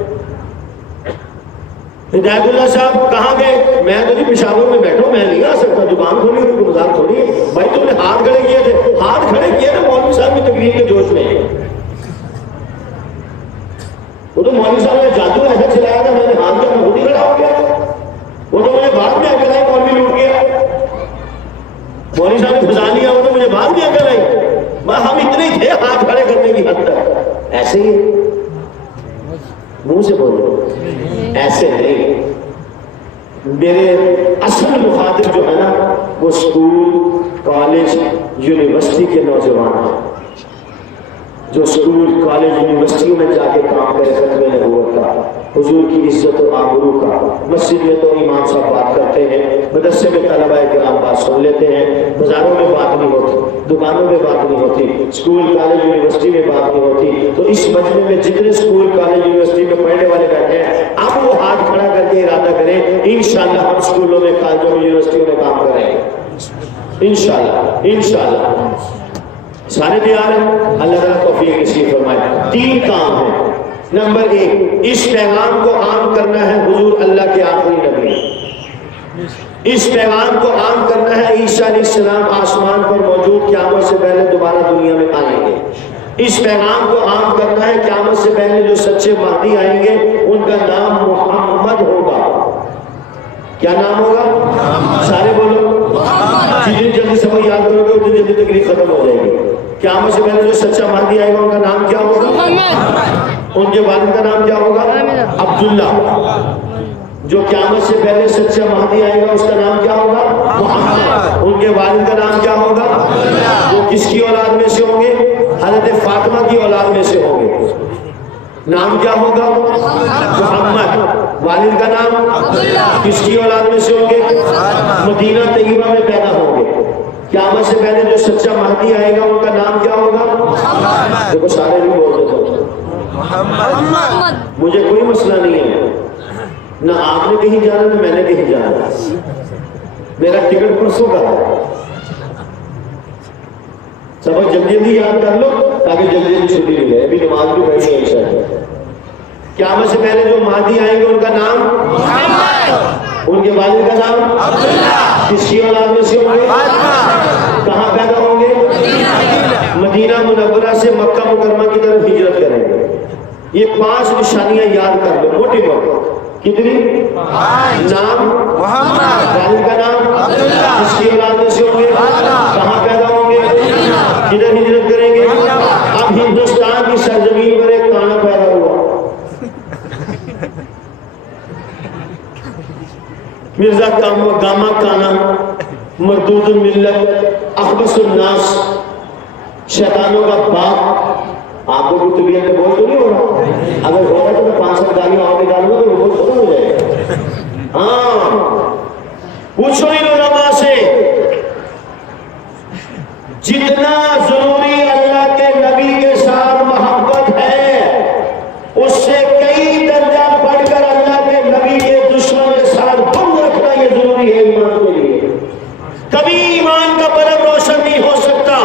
ہدایت اللہ صاحب کہاں گئے؟ میں تو نہیں پشاور میں بیٹھا ہوں، میں نہیں آ سکتا. دکان کھولی ہوئی کوئی مذاق تھوڑی ہے. بھائی تم نے ہاتھ کھڑے کیے تھے، ہاتھ کھڑے کیے نا مولوی صاحب کی تقریر کے جوش میں. وہ تو مولوی صاحب نے جادو ایسا چلایا تھا، میں نے ہاتھ کیا، میں خود ہی کھڑا ہو گیا. وہ تو مجھے بعد میں عقل آئی مولوی لوٹ گیا. مولوی صاحب نے پھنسا لیا، وہ تو مجھے بعد میں عقل آئی. ہم اتنے ہی تھے ہاتھ کھڑے کرنے کی حد تک. ایسے ہی منہ سے بولو، ایسے نہیں. میرے اصل مخاطب جو ہے نا وہ اسکول، کالج، یونیورسٹی کے نوجوان ہیں جو اسکول، کالج، یونیورسٹیوں میں جا کے کام کرے ختم نبوت کا، حضور کی عزت و آبرو کا. مسجد میں تو امام صاحب بات کرتے ہیں، مدرسے میں طلبہ کرام بات سن لیتے ہیں، بازاروں میں بات نہیں ہوتی، دکانوں میں بات نہیں ہوتی، اسکول، کالج، یونیورسٹی میں بات نہیں ہوتی. تو اس مجمع میں جتنے اسکول، کالج، یونیورسٹی میں پڑھنے والے بیٹھے ہیں، اب وہ ہاتھ کھڑا کر کے ارادہ کریں انشاءاللہ ہم اسکولوں میں، کالجوں میں، یونیورسٹیوں میں کام کریں گے انشاءاللہ. انشاءاللہ سارے تیار ہیں؟ اللہ تعالیٰ توفیق نصیب فرمائے. 3 کام ہیں. نمبر 1، اس پیغام کو عام کرنا ہے. حضور اللہ کے آخری نبی، اس پیغام کو عام کرنا ہے. عیسیٰ علیہ السلام آسمان پر موجود، قیامت سے پہلے دوبارہ دنیا میں آئیں گے. اس پیغام کو عام کرنا ہے. قیامت سے پہلے جو سچے مہدی آئیں گے ان کا نام محمد ہوگا. کیا نام ہوگا؟ سارے بولو. جتنی جلدی سبق یاد کرو گے اتنی جلدی تکلیف ختم ہو جائے گی. قیامت سے پہلے جو سچا مہدی آئے گا ان کا نام کیا ہوگا؟ ان کے والد کا نام کیا ہوگا؟ عبداللہ. جو قیامت سے پہلے سچا مہدی آئے گا اس کا نام کیا ہوگا؟ محمد. ان کے والد کا نام کیا ہوگا؟ وہ کس کی اولاد میں سے ہوں گے؟ حضرت فاطمہ کی اولاد میں سے ہوں گے. نام کیا ہوگا؟ محمد. والد کا نام عبداللہ. کس کی اولاد میں سے ہوں گے؟ مدینہ طیبہ میں پیدا ہوں گے. قیامت سے پہلے جو سچا مہدی آئے گا ان کا نام کیا ہوگا؟ محمد. دیکھو سارے بھی بول دیتے ہیں محمد. مجھے کوئی مسئلہ نہیں ہے، نہ آپ نے کہیں جانا نہ میں نے کہیں جانا. میرا ٹکٹ پرسوں کا ہے. سبق جلدی جلدی یاد کر لو تاکہ جلدی جلدی چھٹی ملے. ابھی نماز بھی پڑھنی ہے انشاءاللہ. قیامت سے پہلے جو مہدی آئیں گے ان کا نام محمد. ان کے والد کا نام عبداللہ. کس کی اولاد میں سے ہوں گے؟ کہاں پیدا ہوں گے؟ مدینہ منورہ سے مکہ مکرمہ کی طرف ہجرت کریں گے. یہ 5 نشانیاں یاد کر لو موٹی موٹی. کتنی؟ نام محمد. والد کا نام عبداللہ. کس کی اولاد میں سے ہوں گے؟ کہاں پیدا ہوں گے؟ کدھر ہجرت کریں گے؟ اب ہندوستان کی سرزمین پر ایک کانا پیدا ہوا، مرزا گاما کانا، مردود الملت، اخبث الناس، شیطانوں کا باپ. آپ کو بھی طبیعت میں بول تو نہیں ہو رہا؟ اگر ہو رہا تو میں 500 گالیاں اور نکالوں گا تو وہ بہت ختم ہو جائے گا. ہاں پوچھو ان علماء سے، جتنا ضروری اللہ کے نبی کے ساتھ محبت ہے اس سے کئی درجہ بڑھ کر اللہ کے نبی کے دشمن کے ساتھ بغض رکھنا یہ ضروری ہے ایمان کے لیے. کبھی ایمان کا برق روشن نہیں ہو سکتا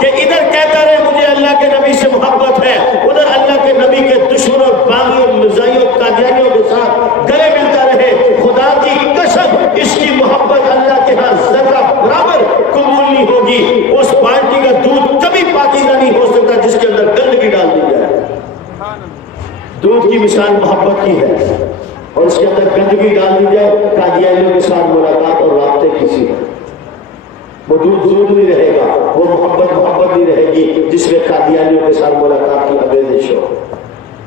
کہ ادھر کہتا رہے مجھے اللہ کے نبی سے محبت ہے، ادھر اللہ کے نبی کے دشمنوں، باغیوں، مرزائیوں، قادیانیوں کے ساتھ گلے ملتا رہے. خدا کی قسم اس کی محبت اللہ کے ہاں ذرہ برابر قبول نہیں ہوگی. اس بالٹی کا دودھ کبھی پاکیزہ نہیں ہو سکتا جس کے اندر گندگی ڈال دی جائے. دودھ کی مثال محبت کی ہے اور اس کے اندر گندگی ڈال دی جائے. قادیانیوں کے ساتھ ملاقات اور رابطے کسی ہے. وہ دور نہیں رہے گا، وہ محبت نہیں رہے گی جس میں قادیانیوں کے ساتھ ملاقات کی آمیزش ہو۔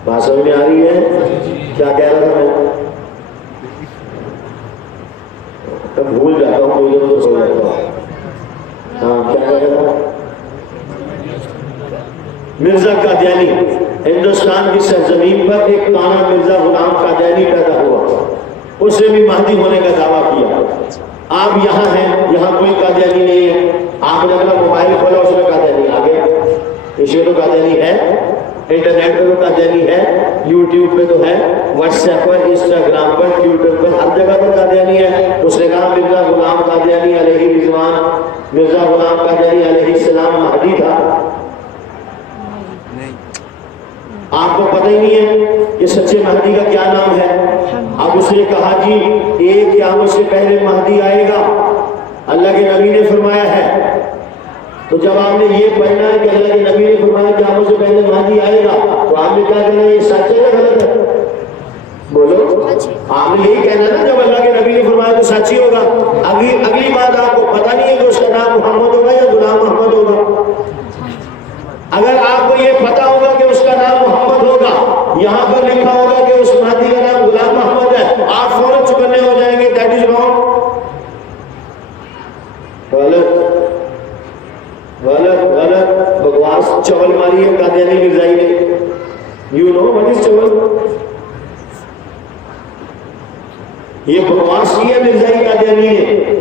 بات سمجھ میں آ رہی ہے؟ کیا کہہ رہا تھا میں؟ تب بھول جاتا ہوں، مجھے تو سو جاتا ہوں۔ ہاں کیا کہہ رہا تھا؟ مرزا قادیانی، ہندوستان کی سرزمین پر ایک تانا مرزا غلام قادیانی پیدا ہوا، اس نے بھی مہدی ہونے کا دعویٰ کیا۔ آپ یہاں ہیں، یہاں کوئی قادیانی نہیں ہے، آپ نے اپنا موبائل کھولا اس میں قادیانی آ گیا، اس میں تو قادیانی ہے، انٹرنیٹ پہ تو قادیانی ہے، یوٹیوب پہ تو ہے، واٹس ایپ پر، انسٹاگرام پر، ٹویٹر پر، ہر جگہ پر قادیانی ہے۔ اس نے کہا مرزا غلام قادیانی علیہ رضوان، مرزا غلام قادیانی علیہ السلام مہدی تھا۔ آپ کو پتہ ہی نہیں ہے کہ سچے مہدی کا کیا نام ہے۔ اب اس نے کہا جی ایک قیامت سے پہلے مہدی آئے گا، اللہ کے نبی نے فرمایا ہے۔ تو جب آپ نے یہ پڑھنا ہے کہ اللہ کے نبی نے فرمایا قیامت سے پہلے مہدی آئے گا، تو آپ نے کیا کہنا ہے، یہ سچ ہے یا غلط ہے؟ بولو، آپ نے یہی کہنا نا، جب اللہ کے نبی نے فرمایا تو سچ ہی ہوگا۔ اگلی بات آپ کو پتہ نہیں ہے کہ اس کا نام محمد ہوگا یا غلام محمد ہوگا۔ اگر آپ کو یہ پتا ہوگا کہ اس کا نام محمد ہوگا، یہاں پر لکھا ہوگا کہ اس مہدی کا نام غلام محمد ہے، آپ فوراً چکنے ہو جائیں گے دیٹ از رانگ، غلط بکواس، چول ماری ہے قادیانی مرزائی نے۔ یو نو وٹ از چول؟ یہ بکواس کی ہے مرزائی قادیانی نے۔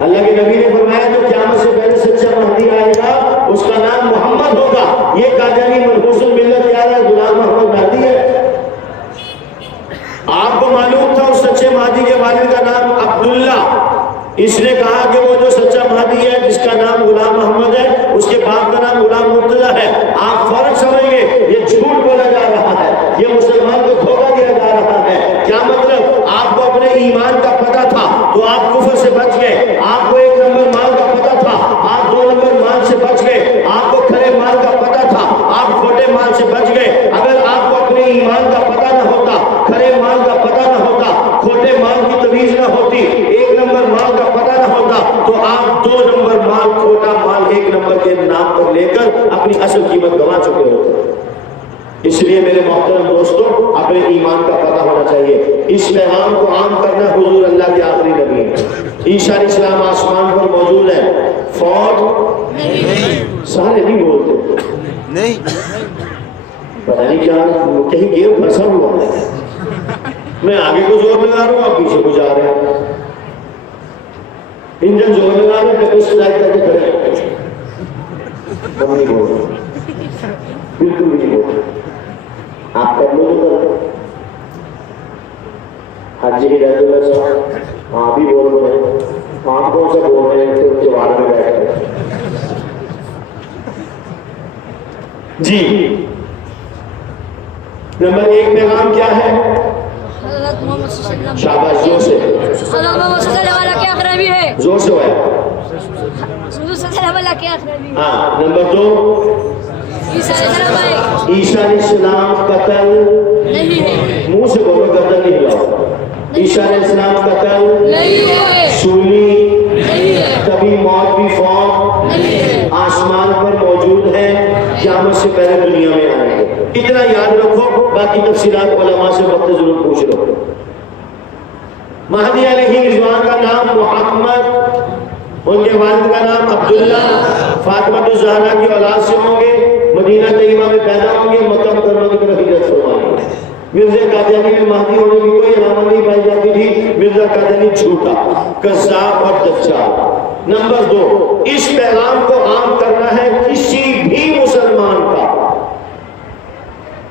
اللہ کے نبی نے فرمایا جو قیامت سے پہلے سچا مہدی آئے گا اس کا نام محمد ہوگا، یہ قادیانی منحوس الملت کیا ہے، غلام محمد مہدی ہے۔ آپ کو معلوم تھا اس سچے مہدی کے والد کا نام عبداللہ، اس نے کہا کہ وہ جو سچا مہدی ہے جس کا نام غلام محمد ہے اس کے باپ کا نام غلام مرتضیٰ ہے۔ آپ فوراً سمجھیں گے یہ جھوٹ بولا جا رہا ہے، یہ مسلمان کو دھوکہ دیا جا رہا ہے۔ کیا مطلب؟ آپ کو اپنے ایمان کا پتہ تھا تو آپ کفر سے بچ گئے، آپ کو ایک نمبر مال کا پتہ تھا آپ 2 نمبر مال سے بچ گئے، آپ کو کھرے مال کا پتہ تھا آپ کھوٹے مال سے بچ گئے۔ اگر آپ کو اپنے ایمان کا پتہ نہ ہوتا، کھرے مال کا پتہ نہ ہوتا، کھوٹے مال کی تمیز نہ ہوتی، 1 نمبر مال کا پتہ نہ ہوتا، تو آپ 2 نمبر مال، کھوٹا مال 1 نمبر کے نام پر لے کر اپنی اصل قیمت گنوا چکے ہوتے۔ اس لیے میرے محترم دوستوں، اپنے ایمان کا پتہ ہونا چاہیے۔ اس پیغام کو عام کرنا، حضور اللہ کے آخری نبی ہیں، عیسیٰ علیہ السلام آسمان پر موجود ہے، فوت نہیں، سارے نہیں بولتے نہیں، پتہ نہیں کیا کہیں گیئر پھنسا ہوا ہے، میں آگے کو زور لگا رہا ہوں آپ پیچھے کو جا رہے ہیں، انجن زور لگا رہے ہیں، اس لائٹ کر کے کھڑے ہیں، ہم نہیں بول رہے، بالکل بھی نہیں بول رہے۔ آپ کر لو جو کرتے حاجی ہدایت اللہ صاحب آپ بھی بول رہے ہیں، آپ کون سا بول رہے ہیں کہ جوار میں بیٹھ کر جی۔ نمبر 1 پیغام کیا ہے؟ شاباش، زور سے زور سے ہوا ہاں۔ نمبر 2 عیسیٰ علیہ السلام قتل نہیں ہے، منہ سے بولو، گردن نہیں ہلاؤ۔ عیسیٰ علیہ السلام قتل نہیں ہے، سولی نہیں ہے، کبھی موت بھی فوت نہیں ہے، آسمان پر موجود ہے، قیامت سے پہلے دنیا میں آئیں گے۔ اتنا یاد رکھو، باقی تفصیلات علماء سے وقت ضرور پوچھ لو۔ مہدی علیہ رضوان کا نام محمد، ان کے والد کا نام عبداللہ، فاطمہ الزہرا کی اولاد سے ہوں گے، مدینہ طیبہ میں پیدا ہوں گے، مکہ مکرمہ کی طرف ہجرت فرمائیں گے۔ مرزا قادیانی میں مہدی ہونے کی کوئی علامت نہیں پائی جاتی تھی۔ مرزا قادیانی جھوٹا، کذاب اور دجال۔ نمبر 2، اس پیغام کو عام کرنا ہے کسی بھی مسلمان کا،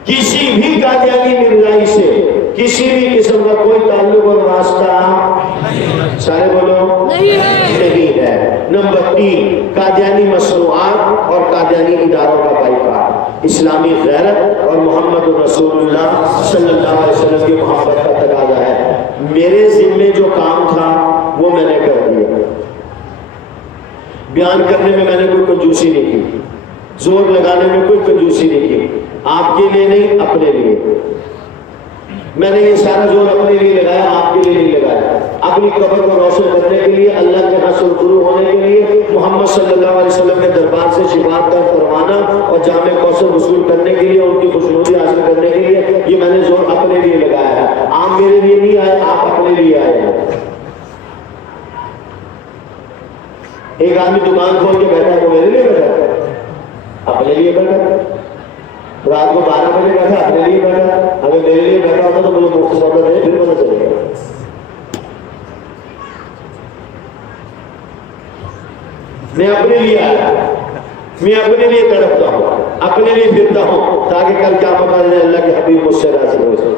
کسی بھی قادیانی مرزائی سے کسی بھی قسم کا کوئی تعلق اور واسطہ سارے بولو نہیں ہے۔ نمبر 3، قادیانی مصنوعات اور قادیانی اداروں کا بائیکاٹ، اسلامی غیرت اور محمد رسول اللہ صلی اللہ علیہ وسلم کی محبت کا تقاضا ہے۔ میرے ذمے جو کام تھا وہ میں نے کر دیا، بیان کرنے میں نے کوئی کنجوسی نہیں کی، زور لگانے میں کوئی کنجوسی نہیں کی، آپ کے لیے نہیں اپنے لیے۔ میں نے یہ سارا زور اپنے لیے لگایا، آپ کے لیے نہیں لگایا۔ اپنی قبر کو روشن کرنے کے لیے، اللہ کے حسن شروع ہونے کے لیے، محمد صلی اللہ علیہ وسلم کے دربار سے شفاعت کا فرمانا اور جامع کوثر وصول کرنے کے لیے، ان کی خوشنودی حاصل کرنے کے لیے، یہ میں نے زور اپنے لیے لگایا ہے۔ آپ میرے لیے نہیں آئے، آپ اپنے لیے آئے ہیں۔ ایک آدمی دکان کھول کے بیٹھا ہے، وہ میرے لیے بیٹھا ہے، اپنے لیے بیٹھا ہے۔ رات کو 12 بجے بیٹھا، اپنے لیے بیٹھا۔ اگر میرے لیے بیٹھا ہوتا تو مجھے مفت سودا دے، پھر پتہ چلے گا۔ میں اپنے لیے آیا، میں اپنے لیے تڑپتا ہوں، اپنے لیے پھرتا ہوں، تاکہ کل کیا پتا چلے اللہ کے حبیب مجھ سے راضی ہو جائے۔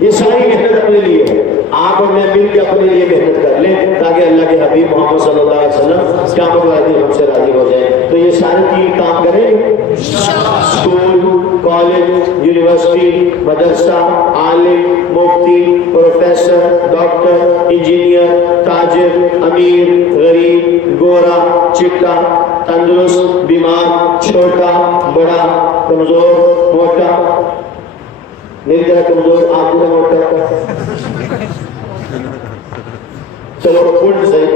یہ ساری محنت اپنے لیے ہے۔ آپ اور میں مل کے اپنے لیے محنت کر لیں تاکہ اللہ کے حبیب محمد صلی اللہ علیہ وسلم کیا پتا ہم سے راضی ہو جائے۔ تو یہ سارے 3 کام کریں گے، اسکول، کالج، یونیورسٹی، مدرسہ، عالم، مفتی، پروفیسر، ڈاکٹر، انجینئر، تاجر، امیر، غریب، گورا، چٹا، تندرست، بیمار، چھوٹا، بڑا، کمزور، موٹا، میری طرح کمزور، آپ طرح موٹا، چلو الٹ صحیح،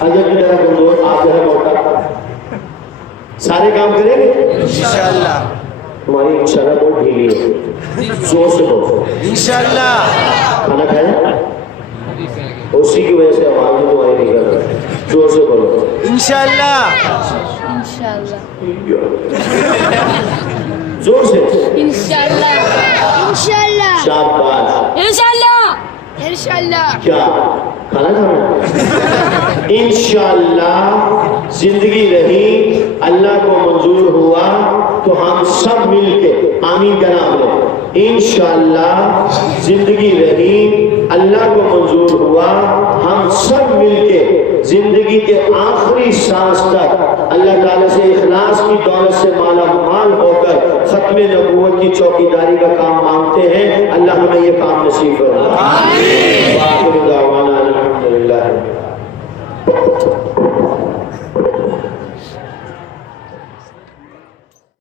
اجب کی طرح کمزور، آپ طرح موٹا، سارے کام کریں گے انشاءاللہ۔ تمہاری انشاءاللہ بہت ڈھیلی ہے، زور سے بولو انشاءاللہ۔ کھانا کھایا؟ اسی کی وجہ سے آواز بھی تمہاری نہیں کر رہا، زور سے بولو انشاءاللہ۔ زور سے انشاءاللہ، انشاءاللہ، شاباش، انشاءاللہ، انشاءاللہ۔ کیا کھانا کھانا؟ انشاءاللہ زندگی رہی، اللہ کو منظور ہوا تو ہم سب مل کے آمین کا نام لیں۔ انشاءاللہ زندگی رہی، اللہ کو منظور ہوا، ہم سب مل کے زندگی کے آخری سانس تک اللہ تعالیٰ سے اخلاص کی دولت سے مالا مال ہو کر ختم نبوت کی چوکیداری کا کام مانگتے ہیں۔ اللہ ہمیں یہ کام نصیب فرمائے۔ آمین۔